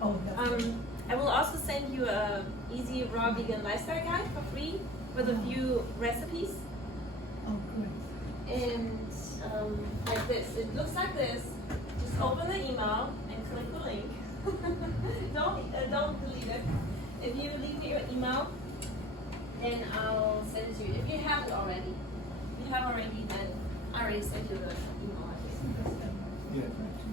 Oh, that's I will also send you a easy raw vegan lifestyle guide for free with a few recipes. oh great. And like this, it looks like this. Just open the email and click the link. Don't delete it. If you leave me your email, then I'll send you. If you haven't already, then I already sent you the email. I think. Yeah.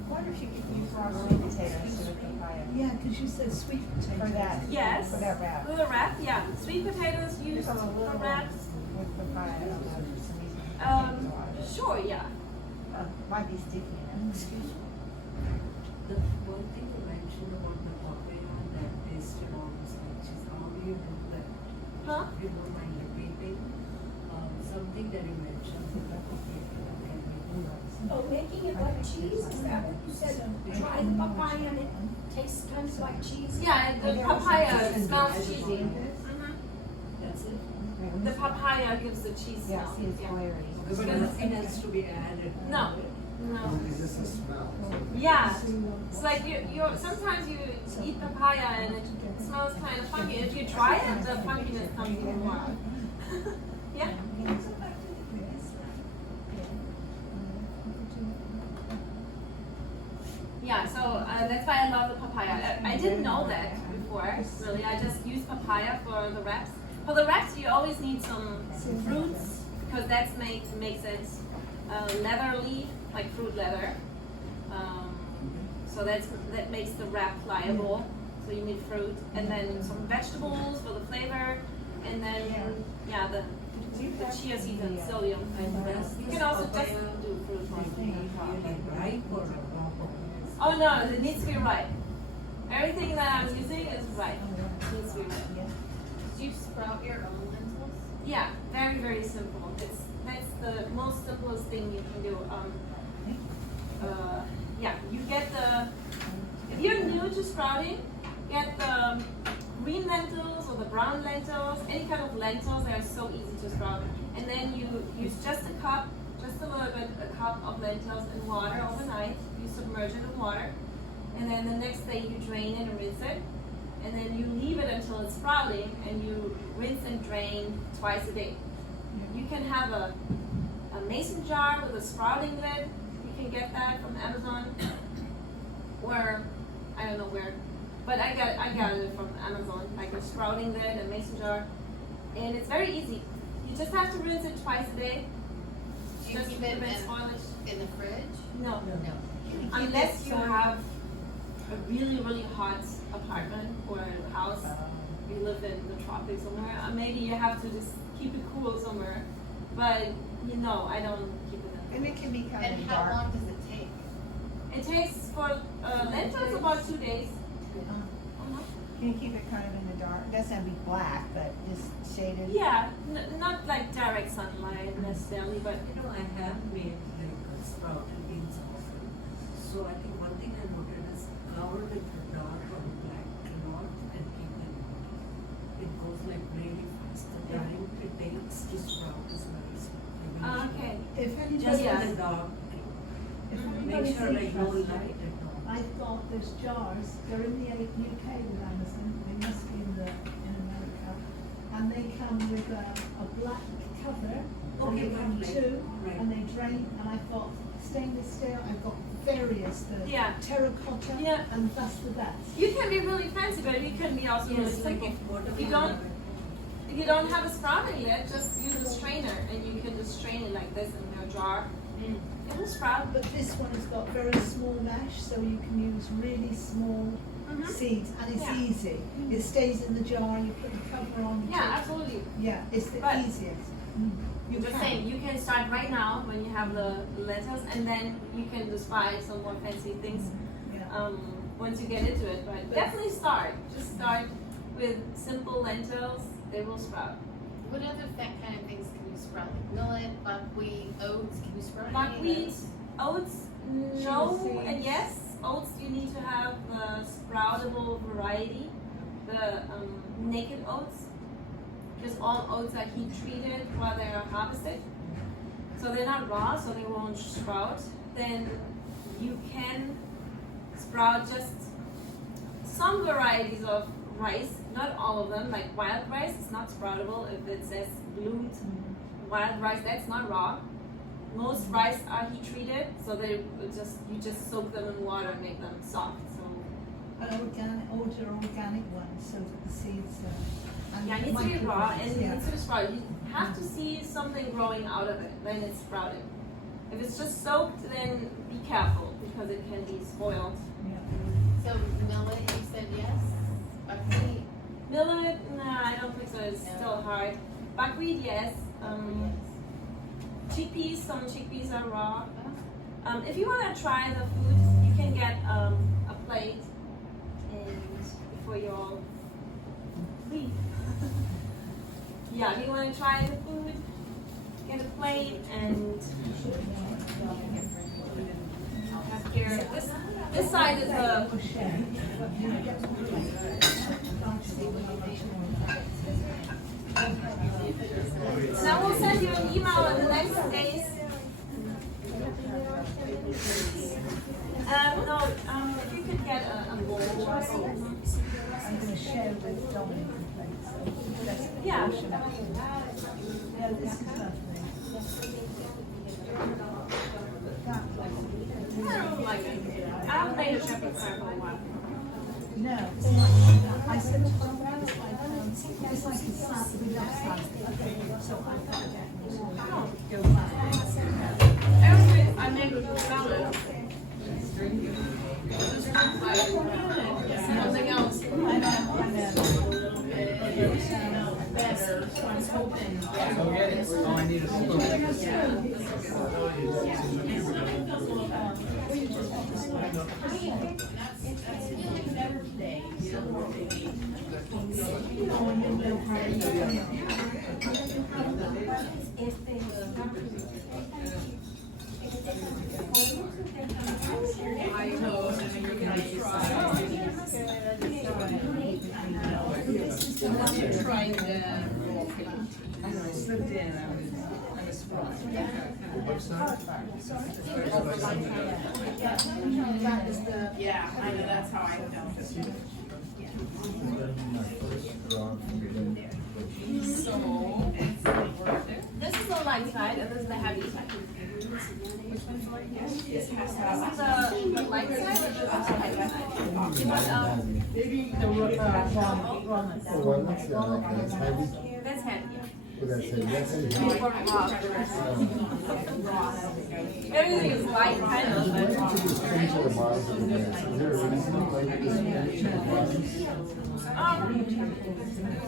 I wonder if you could use raw sweet potatoes instead of papaya Yeah, because you said sweet potato. for that. Yes. For that wrap. With a wrap, yeah. Sweet potatoes used Become a for little wraps. with papaya. I don't know, for some reason. Sure, yeah. Might be sticky enough. Excuse me. The one thing you mentioned about the papaya that tasted almost like cheese. How do you do that? Huh? If you don't mind repeating, something that you mentioned with the papaya can be done. Oh, making it like cheese, is that what you said? Try the papaya and it tastes kind of like cheese? Yeah, the papaya smells cheesy. That's it. The papaya gives the cheese Yeah, smell. see, it's glary. But nothing has to be added. No. No. It's just a smell. Yeah. It's like you sometimes you eat papaya and it smells kind of funky. If you try it, the funkiness comes even more. Yeah. Yeah, so that's why I love the papaya. I didn't know that before, really. I just use papaya for the wraps. For the wraps, you always need some fruits because that makes it leathery, like fruit leather. So that makes the wrap pliable. So you need fruit, and then some vegetables for the flavor, and then the chia seeds and psyllium. You can also just do fruit on top. Like ripe or raw papaya? Oh no, it needs to be ripe. Everything that I'm using is ripe. It needs to be ripe. Do you sprout your own lentils? Yeah, very, very simple. That's the most simplest thing you can do. You get if you're new to sprouting, get the green lentils or the brown lentils, any kind of lentils. They are so easy to sprout. And then you use just a cup of lentils in water overnight. You submerge it in water, and then the next day you drain it and rinse it, and then you leave it until it's sprouting, and you rinse and drain twice a day. You can have a mason jar with a sprouting lid. You can get that from Amazon, or I don't know where, but I got it from Amazon, like a sprouting lid and mason jar, and it's very easy. You just have to rinse it twice a day. Do you Just keep it prevent spoilage. in the fridge? No. No. Unless you have a really, really hot apartment or house, you live in the tropics somewhere, maybe you have to just keep it cool somewhere. But I don't keep it in. And it can be kind And of how dark. long does it take? It takes for lentils about 2 days. Can you keep it kind of in the dark? It doesn't have to be black, but just shaded. Yeah, not like direct sunlight necessarily, but You know, I have made like sprouted beans often. So I think one thing I noted is cover with the dark or black cloth and keep them out. It goes like really fast. The time it takes to sprout is very slow. okay. If anybody, Just Yeah. with the dark cloth. if Make anybody's sure like no interested, light at all. I've got those jars. They're in the UK with Amazon. They must be in America, and they come with a black cover. Okay, and they come black, two, right. and they drain. And I've got stainless steel. I've got various Yeah. terracotta, Yeah. and that's the best. You can be really fancy, but you can be also really Yes, like simple. if water If you don't have a sprouting lid, just use a strainer and you can just strain it like this in your jar. It will sprout. But this one has got very small mesh, so you can use really small seeds, and it's Yeah. easy. It stays in the jar, you put the cover on. you Yeah, take- absolutely. Yeah, it's the But- easiest. You The can. same. You can start right now when you have the lentils, and then you can just buy some more fancy things Yeah. once you get into it. But definitely start. Just start with simple lentils. They will sprout. What other kind of things can you sprout? Like millet, buckwheat, oats, can you sprout any of Buckwheat, those? oats, no, and yes. Oats, you need to have the sproutable variety, the naked oats, because all oats are heat treated while they are harvested. So they're not raw, so they won't sprout. Then you can sprout just some varieties of rice, not all of them. Like wild rice is not sproutable if it says bloomed wild rice, that's not raw. Most rice are heat treated, so you just soak them in water and make them soft. So An organic ones, so that the seeds are. And yeah, it needs to be raw and it yeah. needs to be sprouted. You have to see something growing out of it, then it's sprouted. If it's just soaked, then be careful because it can be spoiled. Yeah. So millet, you said yes? Buckwheat? Millet, nah, I don't think so. It's No. still hard. Buckwheat, yes. Chickpeas, some chickpeas are raw. If you want to try the food, you can get a plate and for your leaf. Yeah, if you want to try the food, get a plate and have here. This side is a So I will send you an email in the next days. No, if you could get a bowl or something. I'm going to share with Dominic the plate, so that's the Yeah. portion. Yeah, this is lovely. I don't like it. I haven't made a shepherd's pie for a while. No, it's not. I said to Dominic, it's like a salad, we love salad. So I thought that go back. Everything I made with salad. Something else. I know. Better, so I was hoping. Go get it. All I need is some. That's feeling better today, so I know, and you're gonna trying to. I slipped in, I was surprised. That is the. Yeah, I know, that's how I felt. So, This is the light side and this is the heavy side. This is the light side and this is the heavy side. Maybe the walnuts. Oh, walnuts, yeah, that's heavy. That's heavy. Oh, that's heavy. That's heavy. Everything is light kind of. Why don't you just change the bottom of the mix? Is there a reason why you just change the bottom?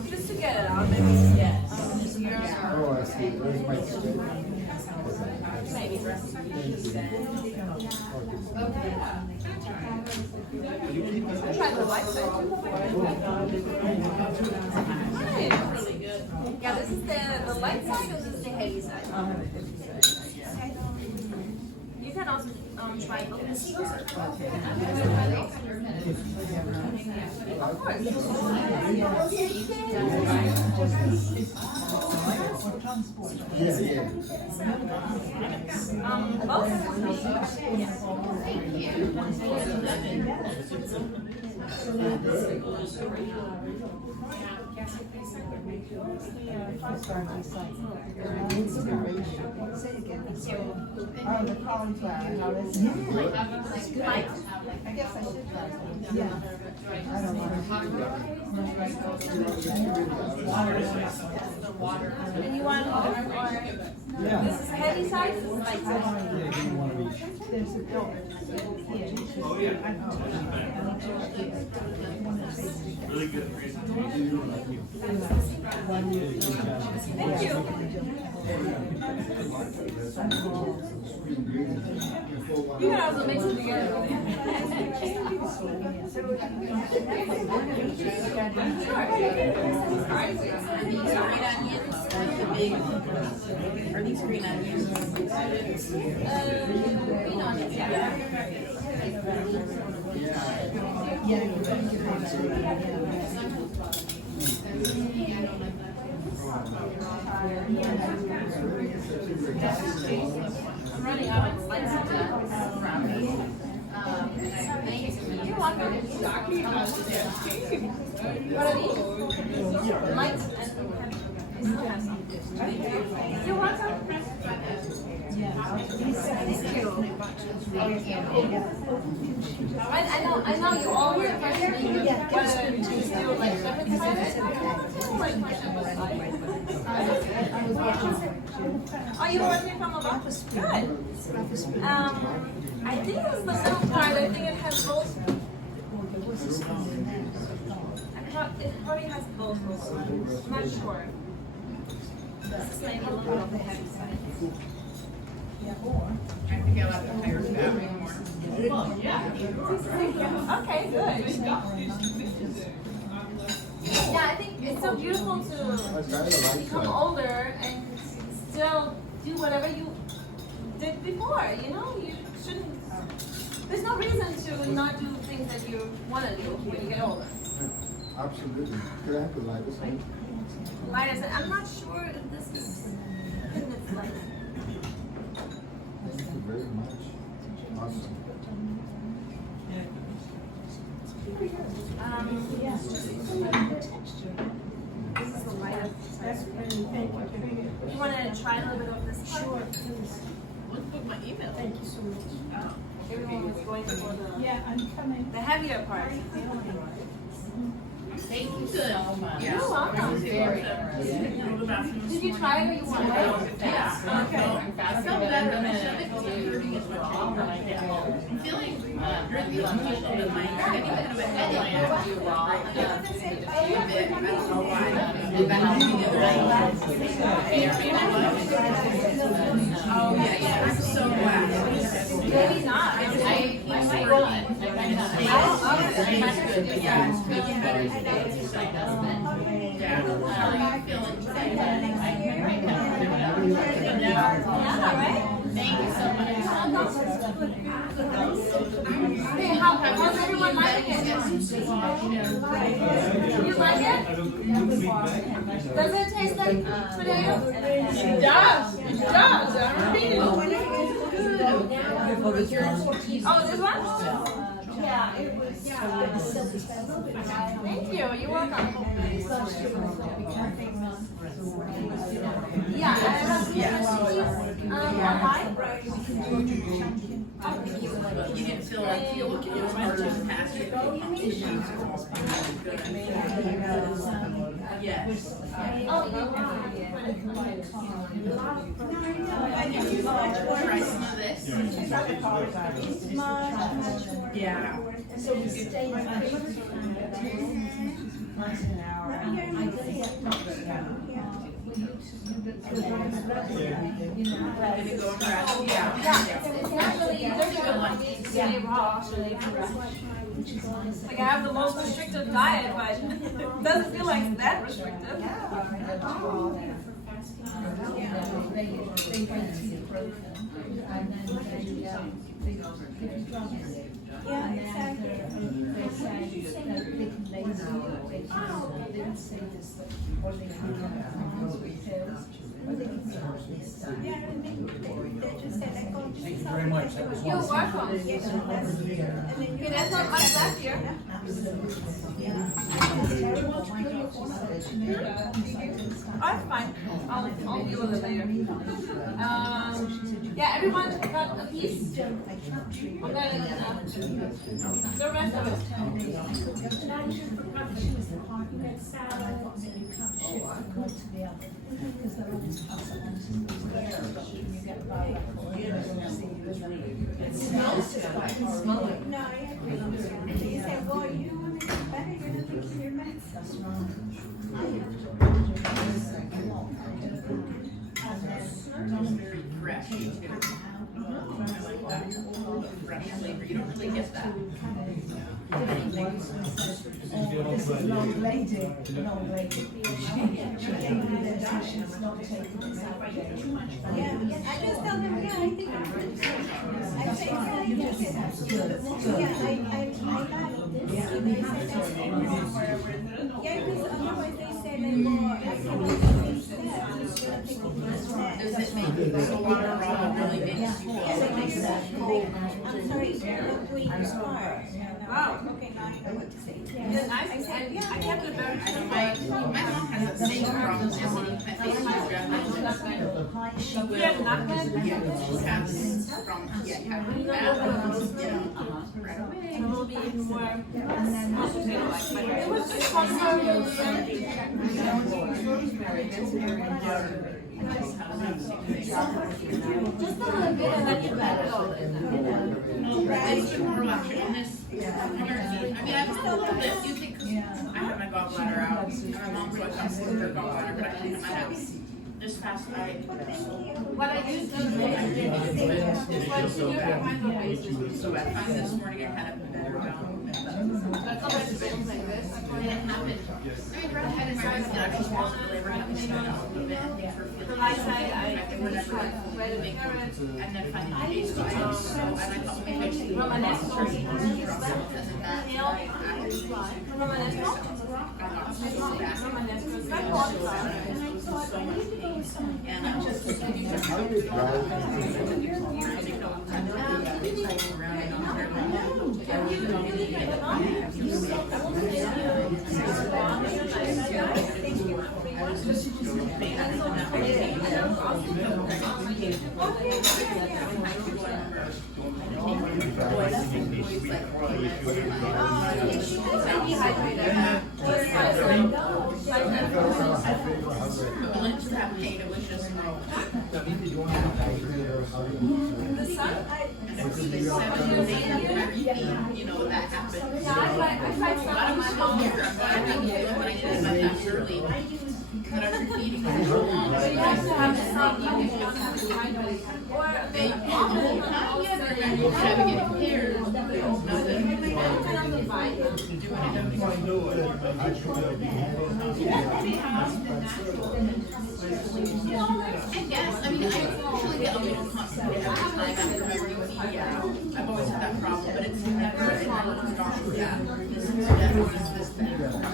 Just to get it out, maybe. Yes. Oh, I see. Where's my stick? Maybe. I'll try the light side too. Really good. Yeah, this is the light side and this is the heavy side. You can also try oats. Of course. Yeah, yeah. Say it again. Oh, the cauliflower, how is it? I guess I should try some. Yeah. I don't want And you want or this is heavy side, this is light side. There's a dog. Really good presentation. Thank you. You can also mix it together. Are these green onions? Green onions, yeah. I'm running out of slices of You're welcome. What are these? Lights and you're welcome. I know you all were questioning whether to do like shepherd's pie. Oh, you were working from a box? Good. I think it's the middle part. I think it has both. It probably has both. I'm not sure. This is maybe a little bit of the heavy side. I think I like the higher fat more. Okay, good. Yeah, I think it's so beautiful to become older and still do whatever you did before, you know? You shouldn't, there's no reason to not do things that you want to do when you get older. Absolutely. Could I have the lightest one? Like I said, I'm not sure if this is, if it's like, Thank you very much. Awesome. This is the lighter side. You want to try a little bit of this part? Sure, please. Let's put my email. Thank you so much. Everyone was going for Yeah, I'm coming. the heavier part. Thank you so much. You're welcome. Did you try it or you want to? Yeah. Okay. I feel better. I'm feeling really unusual in my head. I think kind of a headache. I don't know why. Oh yeah. I'm so glad. Maybe not. I might not. Yeah, right? Thank you so much. Hey, how's everyone liking it? You like it? Does it taste like potatoes? It does. It does. I'm repeating. Oh, this one? Yeah, it was. Thank you. You're welcome. Yeah, I have You didn't feel like you look at your heart just past it. Yes. Oh, you Try some of this. Yeah. So we stayed an hour. it's actually stay raw. Like I have the most restrictive diet, but it doesn't feel like that restrictive. Yeah, exactly. Thank you very much. That was You're wonderful. welcome. Okay, that's not much left here. Oh, that's fine. I'll deal with it later. Yeah, everyone got a piece. I can't treat I'm gonna the rest of it. You can't shift from one to the other because they're always passed on to the you get bad apple. It smells just quite horrible. No, I agree. You say, well, you want to make it better, you're gonna think your meds. That's wrong. I have to It's very fresh too. I like that. Fresh flavor. You don't really get that. Oh, this is long lady. Long lady. She gave me this and she's not taking this out again. Yeah, I just tell them, yeah, I think I'm good. I say, yeah, I get it. Yeah, I like this. Yeah. And they say that's yeah, because otherwise they say like, well, I can make these steps. Does it make the water raw really makes you feel I'm sorry, like green star. Wow. Okay, now I know what to say. Then I kept it very my mom has that same problem. She has one of my faces You have nutmeg? Yeah, she has from And it will be even more potato-like. But it was just fun. Just a little bit and then you add it all in. It's more about this. I mean, I've had a little bit. You think I have my gallbladder out. And my mom's always asking for her gallbladder, but I cleaned my house. This past night. What I used to do is So I found this morning I had a better balance. sometimes it goes like this. And it happened. I mean, right ahead in my eyes, I just wasn't delivered. I was stuck out a little bit. The right side, I finished like red carrot. And then finally, so I was so, and I thought maybe I should Romanesco. and then that Kale. Romanesco. Romanesco. It's like cauliflower. and I just How do you dry lentils have made it was just The sun? and it was 7 days after everything, you know, that happened. Yeah, I tried some But I of was my still here. I'm glad I did it when I did my fast early. But I'm repeating it so long. So you have to have the sun, you don't have to hydrate. Or They the whole time together and we're having it paired. There's nothing. kind of the vibe. Yes, I mean, I usually get a little constipated every time after my routine. Yeah, I've always had that problem, but it's never an doctor. Yeah, this is never just this bad.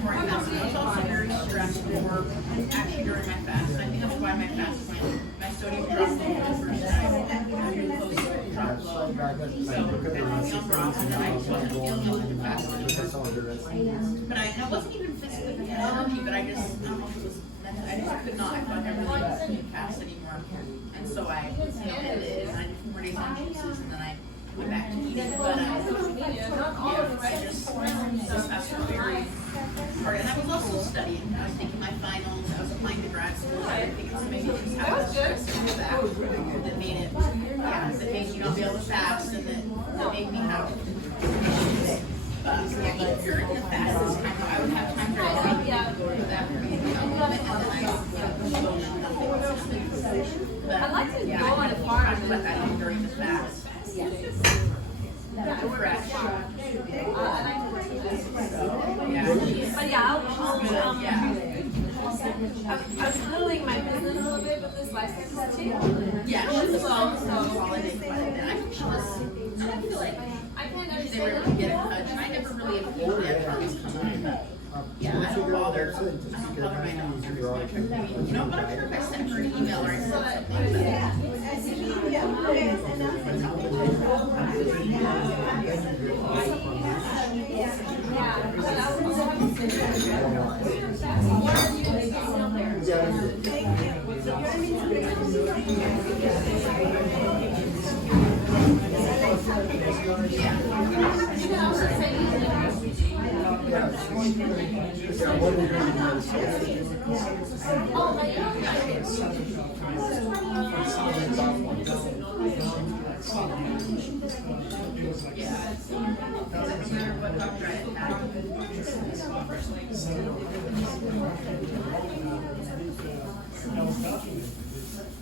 I was also very stressed for actually during my fast. And I think that's why my fast went. My sodium dropped low the first time. My glucose dropped low. So I was on rocks and then I wasn't feeling up with the fast anymore. But I wasn't even physically energy, but I just, I don't know if it was, I just could not. I thought I really couldn't fast anymore. And so I, ended it and I did 4 days on juices and then I went back to eating. But I just fast was very hard. And I was also studying. I was taking my finals. I was applying to grad school. I think it's maybe just how I was stressed into that made it, that made me not be able to fast and that made me have. Even during the fast, I would have time to go to that and then I I like to go on a farm. farm I let that in during the fast. Fresh. But yeah, I was littling my business a little bit with this license team. Yeah, she's a long holiday. I feel like I can't they understand were able to get in touch. And I never really have people that promise come on. Yeah, I don't bother my doctor too much. You know, but I'm sure if I sent her an email or I said something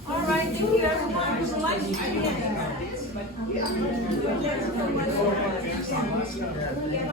All right, thank you everyone. Would you like to begin?